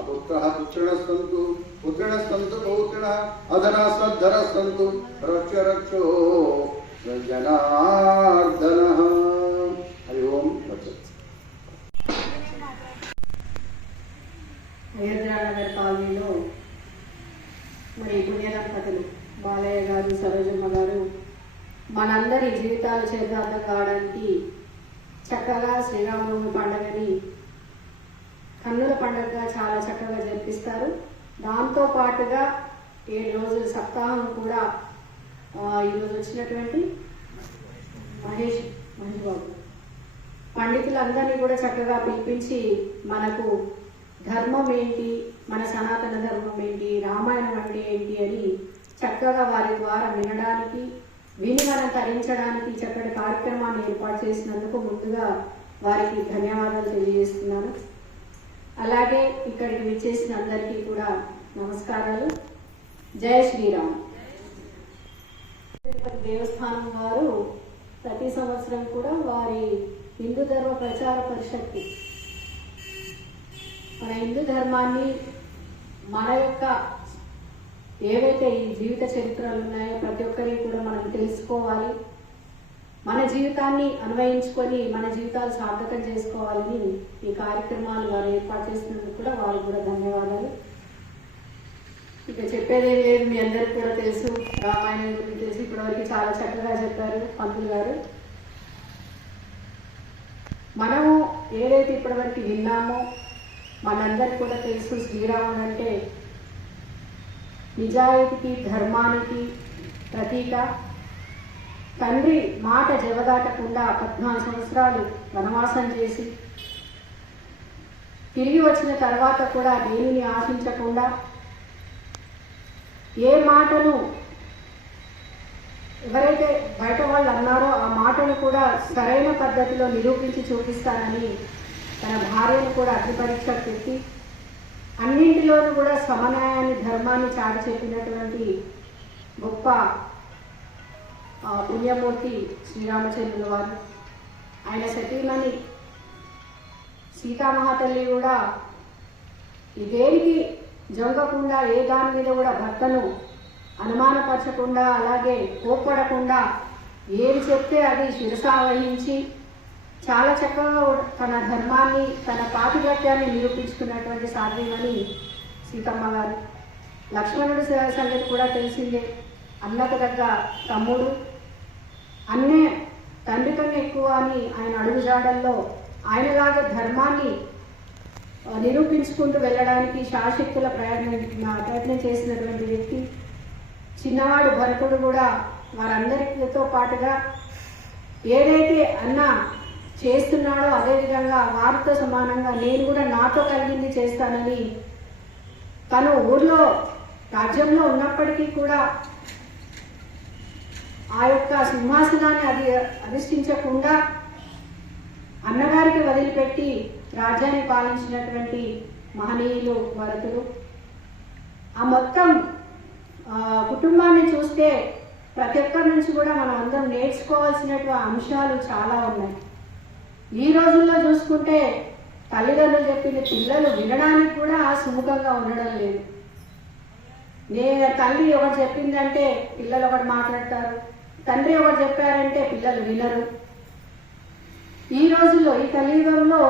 అపుత్రః పుత్రిణः సంతు పుత్రిణः సంతు పౌత్రిణः అధరः సద్ధరः సంతు రక్ష రక్షో జనార్దనః. హరి ఓం తత్సత్. అయోధ్యానగర్ కాలనీలో మరి పుణ్యదంపతులు బాలయ్య గారు, సరోజమ్మ గారు మనందరి జీవితాలు చేతార్థం కావడానికి చక్కగా శ్రీరామనవమి పండుగని కన్నుల పండుగగా చాలా చక్కగా జరిపిస్తారు. దాంతో పాటుగా 7 రోజుల సప్తాహం కూడా ఈరోజు వచ్చినటువంటి మహేష్ బాబు పండితులందరినీ కూడా చక్కగా పిలిపించి మనకు ధర్మం ఏంటి, మన సనాతన ధర్మం ఏంటి, రామాయణం అంటే ఏంటి అని చక్కగా వారి ద్వారా వినడానికి, విని మనం తరించడానికి చక్కటి కార్యక్రమాన్ని ఏర్పాటు చేసినందుకు ముందుగా వారికి ధన్యవాదాలు తెలియజేస్తున్నాను. అలాగే ఇక్కడికి విచ్చేసిన అందరికీ కూడా నమస్కారాలు. జై శ్రీరామ్. తిరుపతి దేవస్థానం వారు ప్రతి సంవత్సరం కూడా వారి హిందూ ధర్మ ప్రచార పరిషత్కి మన హిందూ ధర్మాన్ని, మన యొక్క ఏవైతే ఈ జీవిత చరిత్రలు ఉన్నాయో ప్రతి ఒక్కరికి కూడా మనం తెలుసుకోవాలి, మన జీవితాన్ని అన్వయించుకొని మన జీవితాలు సార్థకం చేసుకోవాలని ఈ కార్యక్రమాలు వారు ఏర్పాటు చేసినందుకు కూడా వారికి కూడా ధన్యవాదాలు. ఇక చెప్పేదేం లేదు, మీ అందరికి కూడా తెలుసు, రామాయణం గురించి తెలుసు. ఇప్పటివరకు చాలా చక్కగా చెప్పారు పంతులు గారు. మనము ఏదైతే ఇప్పటివరకు విన్నామో మనందరికి కూడా తెలుసు, శ్రీరాముడు అంటే నిజాయితీకి, ధర్మానికి ప్రతీక. తండ్రి మాట జవదాటకుండా 14 సంవత్సరాలు వనవాసం చేసి తిరిగి వచ్చిన తర్వాత కూడా దేనిని ఆశించకుండా, ఏ మాటను ఎవరైతే బయట వాళ్ళు అన్నారో ఆ మాటను కూడా సరైన పద్ధతిలో నిరూపించి చూపిస్తానని తన భార్యను కూడా అగ్ని పరీక్ష పెట్టి అన్నింటిలోనూ కూడా సమన్యాయాన్ని, ధర్మాన్ని చాటి చెప్పినటువంటి గొప్ప పుణ్యమూర్తి శ్రీరామచంద్రుల వారు. ఆయన సతీమణి సీతామహాతల్లి కూడా ఇదేనికి జంగకుండా, ఏ దాని మీద కూడా భర్తను అనుమానపరచకుండా, అలాగే కోప్పడకుండా ఏది చెప్తే అది శిరసావహించి చాలా చక్కగా తన ధర్మాన్ని, తన పాతివ్రత్యాన్ని నిరూపించుకున్నటువంటి సాధ్యమని సీతమ్మ గారు. లక్ష్మణుడి సంగతి కూడా తెలిసిందే. అన్నకు దగ్గ తమ్ముడు, అన్నే తండ్రి కన్నా ఎక్కువ అని ఆయన అడుగుజాడల్లో ఆయనలాగా ధర్మాన్ని నిరూపించుకుంటూ వెళ్ళడానికి శాశక్తుల ప్రయత్నం చేసినటువంటి వ్యక్తి. చిన్నవాడు భరతుడు కూడా వారందరితో పాటుగా ఏదైతే అన్న చేస్తున్నాడో అదేవిధంగా వారితో సమానంగా నేను కూడా నాతో కలిగింది చేస్తానని తను ఊర్లో రాజ్యంలో ఉన్నప్పటికీ కూడా ఆ యొక్క సింహాసనాన్ని అధిష్ఠించకుండా అన్నగారికి వదిలిపెట్టి రాజ్యాన్ని పాలించినటువంటి మహనీయులు భరతుడు. ఆ మొత్తం కుటుంబాన్ని చూస్తే ప్రతి ఒక్కరి నుంచి కూడా మనం అందరం నేర్చుకోవాల్సినటువంటి అంశాలు చాలా ఉన్నాయి. ఈ రోజుల్లో చూసుకుంటే తల్లిదండ్రులు చెప్పిన పిల్లలు వినడానికి కూడా సుముఖంగా ఉండడం లేదు. తల్లి ఒకటి చెప్పిందంటే పిల్లలు ఒకటి మాట్లాడతారు, తండ్రి ఒకటి చెప్పారంటే పిల్లలు వినరు. ఈ రోజుల్లో ఈ కలియుగంలో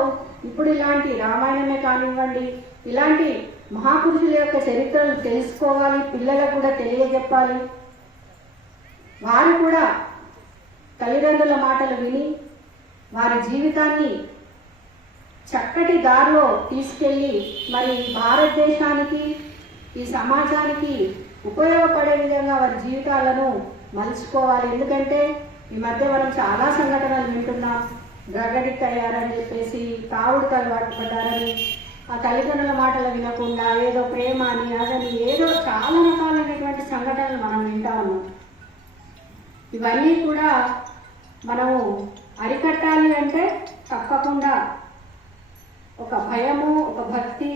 ఇప్పుడు ఇలాంటి రామాయణమే కానివ్వండి, ఇలాంటి మహాపురుషుల యొక్క చరిత్రలు తెలుసుకోవాలి, పిల్లలకు కూడా తెలియజెప్పాలి. వారు కూడా తల్లిదండ్రుల మాటలు విని వారి జీవితాన్ని చక్కటి దారిలో తీసుకెళ్ళి మరి భారతదేశానికి ఈ సమాజానికి ఉపయోగపడే విధంగా వారి జీవితాలను మలుచుకోవాలి. ఎందుకంటే ఈ మధ్య మనం చాలా సంఘటనలు వింటున్నాం. డ్రగ్ అడిక్ట్ అయ్యారని చెప్పేసి, తాగుడుకు అలవాటు పడ్డారని, ఆ తల్లిదండ్రుల మాటలు వినకుండా ఏదో ప్రేమ అని అదని ఏదో చాలా రకాలైనటువంటి సంఘటనలు మనం వింటా ఉన్నాం. ఇవన్నీ కూడా మనము అరికట్టాలి అంటే తప్పకుండా ఒక భయము, ఒక భక్తి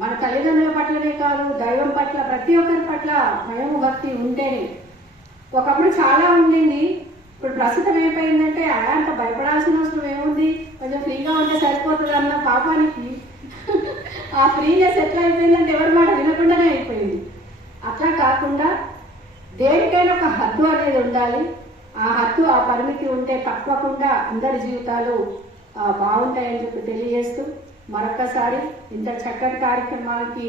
మన తల్లిదండ్రుల పట్లనే కాదు, దైవం పట్ల ప్రతి ఒక్కరి పట్ల భయము, భక్తి ఉంటేనే. ఒకప్పుడు చాలా ఉండింది, ఇప్పుడు ప్రస్తుతం ఏమైపోయిందంటే అంత భయపడాల్సిన అవసరం ఏముంది, కొంచెం ఫ్రీగా ఉంటే సరిపోతుంది అన్న పాపానికి ఆ ఫ్రీనెస్ ఎట్లా అయిపోయిందంటే ఎవరి మాట వినకుండానే అయిపోయింది. అట్లా కాకుండా దేనికైనా ఒక హద్దు అనేది ఉండాలి. ఆ హద్దు, ఆ పరిమితి ఉంటే తప్పకుండా అందరి జీవితాలు బాగుంటాయని చెప్పి తెలియజేస్తూ మరొకసారి ఇంత చక్కటి కార్యక్రమానికి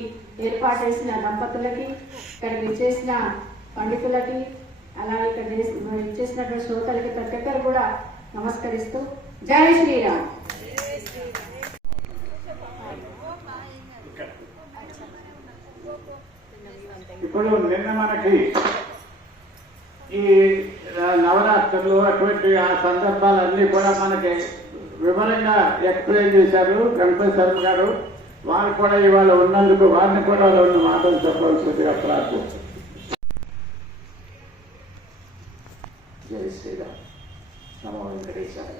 ఏర్పాటు చేసిన దంపతులకి, ఇక్కడికి ఇచ్చేసిన పండితులకి, అలాగే ఇక్కడ ఇచ్చేసినటువంటి శ్రోతలకి ప్రతి ఒక్కరు కూడా నమస్కరిస్తూ జై శ్రీరామ్. ఇప్పుడు నిన్న మనకి ఈ నవరాత్రులు అటువంటి ఆ సందర్భాలన్నీ కూడా మనకి వివరంగా ఎక్స్ప్లెయిన్ చేశారు గణపతి శర్మ గారు. వారు కూడా ఇవాళ ఉన్నందుకు వారిని కూడా 2 మాటలు చెప్పవలసిందిగా ప్రార్థించారు. జై శ్రీరామ్. నమో వెంకటేశాయ.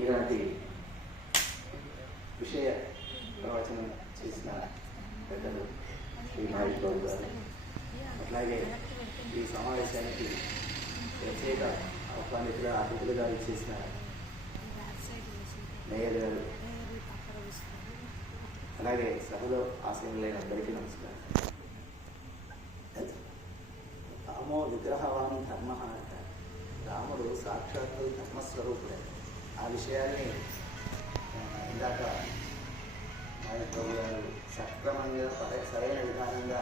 ఈనాటి విషయ ప్రవచనం చేసిన పెద్దలు శ్రీ నాయుడు గారు, అట్లాగే ఈ సమావేశానికి ప్రత్యేక ఆహ్వానితులుగా అతిథులుగా ఇచ్చేసిన మేయర్ గారు, అలాగే సభలో ఆశీనులైన అందరికీ నమస్కారం. రామో విగ్రహవాన్ ధర్మ. రాముడు సాక్షాత్తు ధర్మస్వరూపుడే. ఆ విషయాన్ని ఇందాక నాయకుడు గారు సక్రమంగా సరైన విధానంగా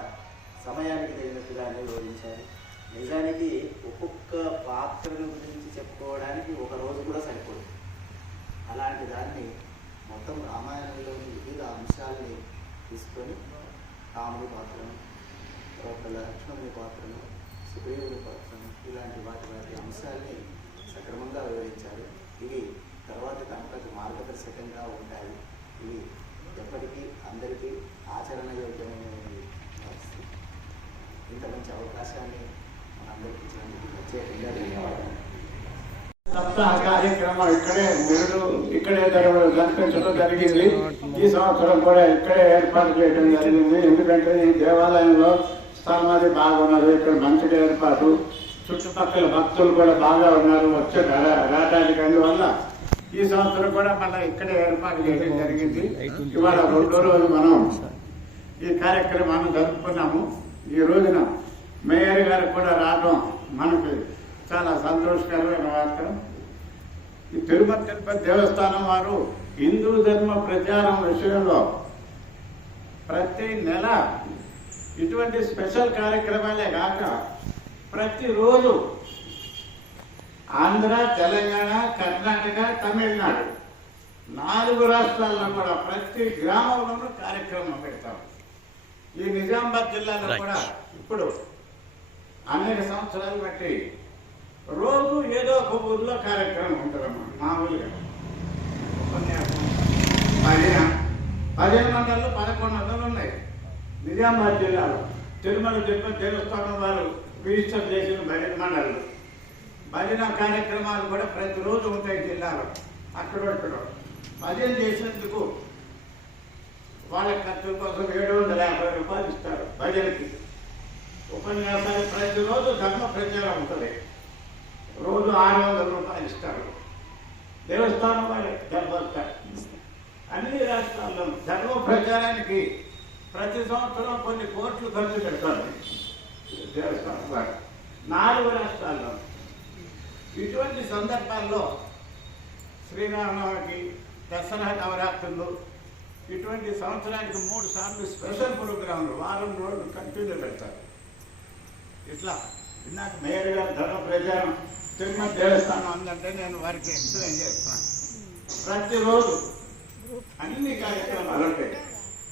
సమయానికి తగినట్టుగా వివరించారు. నిజానికి ఒక్కొక్క పాత్రల గురించి చెప్పుకోవడానికి ఒక రోజు కూడా సరిపోదు. అలాంటి దాన్ని మొత్తం రామాయణంలోని వివిధ అంశాలని తీసుకొని రాముడి పాత్రను, తర్వాత లక్ష్మణుని పాత్రను, సుగ్రీవుని పాత్రను, ఇలాంటి వాటి అంశాలని సక్రమంగా వివరించారు. ఇవి తర్వాత దాంట్లోకి మార్గదర్శకంగా ఉంటాయి. ఇవి ఎప్పటికీ అందరికీ ఆచరణ యోగ్యమైనవి. ఇంత మంచి అవకాశాన్ని మనందరికీ ఇచ్చినందుకు ప్రత్యేకంగా ధన్యవాదాలు. సప్తాహ కార్యక్రమం ఇక్కడే జరిపించడం జరిగింది. ఈ సంవత్సరం కూడా ఇక్కడే ఏర్పాటు చేయడం జరిగింది. ఎందుకంటే ఈ దేవాలయంలో స్థలం అది బాగున్నది, ఇక్కడ మంచిగా ఏర్పాటు, చుట్టుపక్కల భక్తులు కూడా బాగా ఉన్నారు వచ్చే రావడానికి. అందువల్ల ఈ సంవత్సరం కూడా మళ్ళీ ఇక్కడే ఏర్పాటు చేయడం జరిగింది. ఇవాళ 2వ రోజు మనం ఈ కార్యక్రమాన్ని జరుపుకున్నాము. ఈ రోజున మేయర్ గారు కూడా రావడం మనకి చాలా సంతోషకరమైన వార్త. ఈ తిరుపతి దేవస్థానం వారు హిందూ ధర్మ ప్రచారం విషయంలో ప్రతి నెల ఇటువంటి స్పెషల్ కార్యక్రమాలే కాక ప్రతిరోజు ఆంధ్ర, తెలంగాణ, కర్ణాటక, తమిళనాడు 4 రాష్ట్రాల్లో కూడా ప్రతి గ్రామంలోనూ కార్యక్రమం పెడతాం. ఈ నిజామాబాద్ జిల్లాలో కూడా ఇప్పుడు అనేక సంవత్సరాలు బట్టి రోజు ఏదో ఒక ఊర్లో కార్యక్రమం ఉంటుందమ్మా. మామూలుగా ఉపన్యాసం భజన మండళ్ళు 1100 ఉన్నాయి నిజామాబాద్ జిల్లాలో. తిరుమల తిరుపతి దేవస్థానం వారు రిజిస్టర్ చేసిన భజన మండళ్ళు. భజన కార్యక్రమాలు కూడా ప్రతిరోజు ఉంటాయి జిల్లాలో. అక్కడ భజన చేసేందుకు వాళ్ళ ఖర్చు కోసం 750 రూపాయలు ఇస్తారు భజనకి. ఉపన్యాసాలు ప్రతిరోజు ధర్మ ప్రచారం ఉంటుంది. రోజు 600 రూపాయలు ఇస్తారు. దేవస్థానం వారి డబ్బులు. అన్ని రాష్ట్రాల్లో ధర్మ ప్రచారానికి ప్రతి సంవత్సరం కొన్ని కోట్లు ఖర్చు పెడతారు దేవస్థానం వారు 4 రాష్ట్రాల్లో. ఇటువంటి సందర్భాల్లో శ్రీరామనవమికి, దసరా నవరాత్రులు, ఇటువంటి సంవత్సరానికి 3 సార్లు స్పెషల్ ప్రోగ్రాంలు వారం రోజులు కంటిన్యూ పెడతారు. ఇట్లా నాకు మేయర్ గారు ధర్మ ప్రచారం తిరుమల దేవస్థానం అందంటే నేను వారికి ఎక్స్ప్లెయిన్ చేస్తాను. ప్రతిరోజు అన్ని కార్యక్రమాలు ఉంటాయి.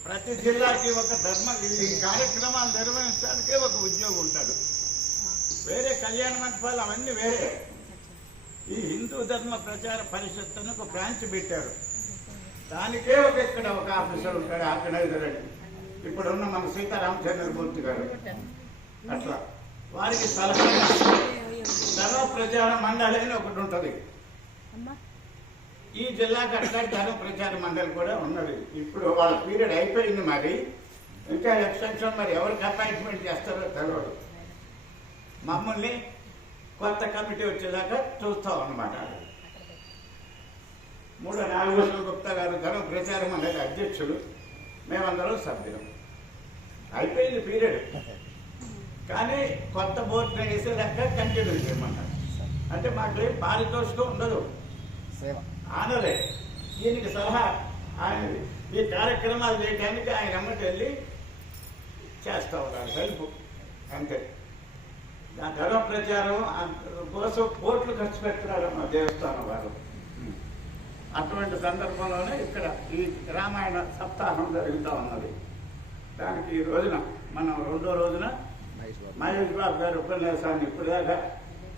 ప్రతి జిల్లాకి ఒక ఈ కార్యక్రమాలు నిర్వహించడానికే ఒక ఉద్యోగం ఉంటాడు. వేరే కళ్యాణ మండపాలు అవన్నీ వేరే. ఈ హిందూ ధర్మ ప్రచార పరిషత్ అని ఒక బ్రాంచ్ పెట్టారు. దానికే ఇక్కడ ఒక ఆఫీసర్ ఉంటాడు, ఆర్గనైజర్ అని. ఇప్పుడున్న మన సీతారామచంద్రమూర్తి గారు. అట్లా వారికి సలహా ధర్మ ప్రచార మండలి అని ఒకటి ఉంటుంది. ఈ జిల్లాకి అట్లా ధర్మ ప్రచార మండలి కూడా ఉన్నది. ఇప్పుడు వాళ్ళ పీరియడ్ అయిపోయింది. మరి ఇంకా ఎక్స్టెన్షన్ మరి ఎవరికి అపాయింట్మెంట్ చేస్తారో తెలియదు. మమ్మల్ని కొత్త కమిటీ వచ్చేదాకా చూస్తాం అన్నమాట. 3 నాగభూషణ గుప్తా గారు ధర్మ ప్రచార మండలి అధ్యక్షులు, మేమందరం సభ్యులం. అయిపోయింది పీరియడ్. కానీ కొత్త బోర్డు వేసేదాకా కంటిన్యూ చేయమంటారు. అంటే మాకేం పారితోషికం ఉండదు, ఆనలే. దీనికి సలహా ఆయన ఈ కార్యక్రమాలు చేయడానికి ఆయన అమ్మటి వెళ్ళి చేస్తూ ఉన్నారు, హెల్ప్ అంతే. ఆ ధర్మ ప్రచారం కోసం కోట్లు ఖర్చు పెడుతున్నారు మా దేవస్థానం వారు. అటువంటి సందర్భంలోనే ఇక్కడ ఈ రామాయణ సప్తాహం జరుగుతూ ఉన్నది. దానికి ఈ రోజున మనం 2వ రోజున మహేష్ బాబు గారి ఉపన్యాసాన్ని ఇప్పుడుదాకా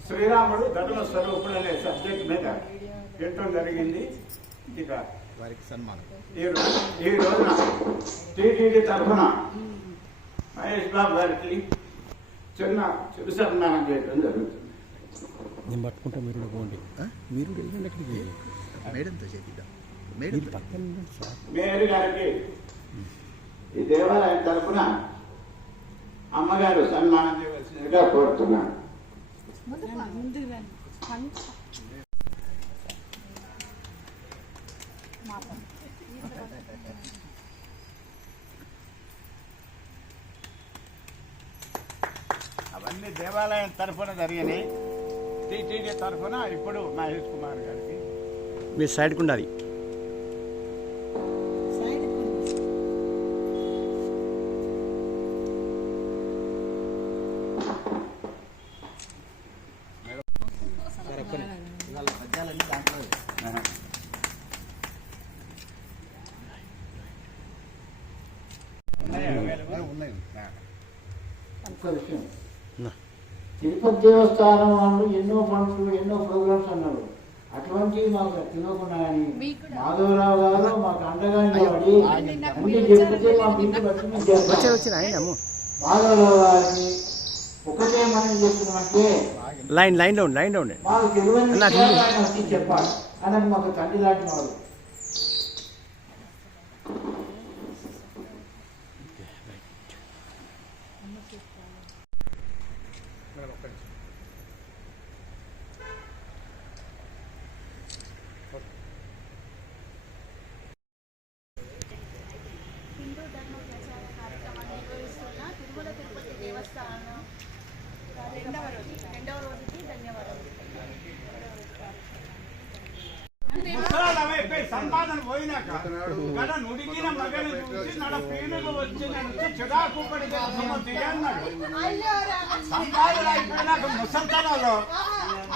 శ్రీరాముడు ధర్మ స్వరూపుడు అనే సబ్జెక్ట్ మీద వినటం జరిగింది. ఇక వారికి సన్మానం ఈ రోజున టీటీడీ తరఫున మహేష్ బాబు గారికి చిన్న సన్మానం చేయడం జరుగుతుంది. నేను పట్టుకుంటా, మీరు పోండి. మీరు వెళ్ళండి అక్కడికి. మేడంతో చేపిద్దాం. మీరు పక్కన ఉండండి సార్. మేయర్ గారికి ఈ దేవాలయం తరఫున అమ్మగారు సన్మానం చేయవలసిందిగా కోరుతున్నాను. అవన్నీ దేవాలయం తరఫున జరిగినాయి. టీటీడీ తరఫున ఇప్పుడు మహేష్ కుమార్ గారికి మీరు సైడ్కి ఉండాలి. ఇవాళ పద్యాలన్నీ దాంట్లో ఉన్నాయి. ఒక్క విషయం, తిరుపతి దేవస్థానం వాళ్ళు ఎన్నో ఫండ్స్ ఎన్నో ప్రోగ్రామ్స్ అన్నారు. అటువంటివి మాకు తెలియకున్నాయని మాధవరావు గారు మాకు అండగా నిలబడి అన్ని చెప్తే మాకు ఇంటికి వచ్చి మాధవరావు గారిని ఒకటే మనం చేస్తున్నామంటే లైన్లో ఉండండి. మాకు తెలియని వచ్చి చెప్పాలి అని మాకు తండ్రి లాంటి వాడు. హిందూ ధర్మ ప్రచార కార్యక్రమాన్ని నిర్వహిస్తున్న తిరుమల తిరుపతి దేవస్థానం రెండవ రోజుకి ధన్యవాదాలు. సంపాదన పోయినాక గడ నుడికిన మగని చూసి నడ పీనుగు వచ్చి నడిచి చిరాకు పడితే అన్నాడు. సంపాదన అయిపోయినాక ముసల్తనంలో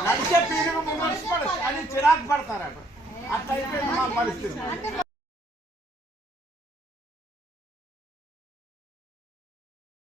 నడిచే పీనుగు ముసలు పడతారు, అది చిరాకు పడతారు. అట్లా అయిపోయింది మా పరిస్థితి.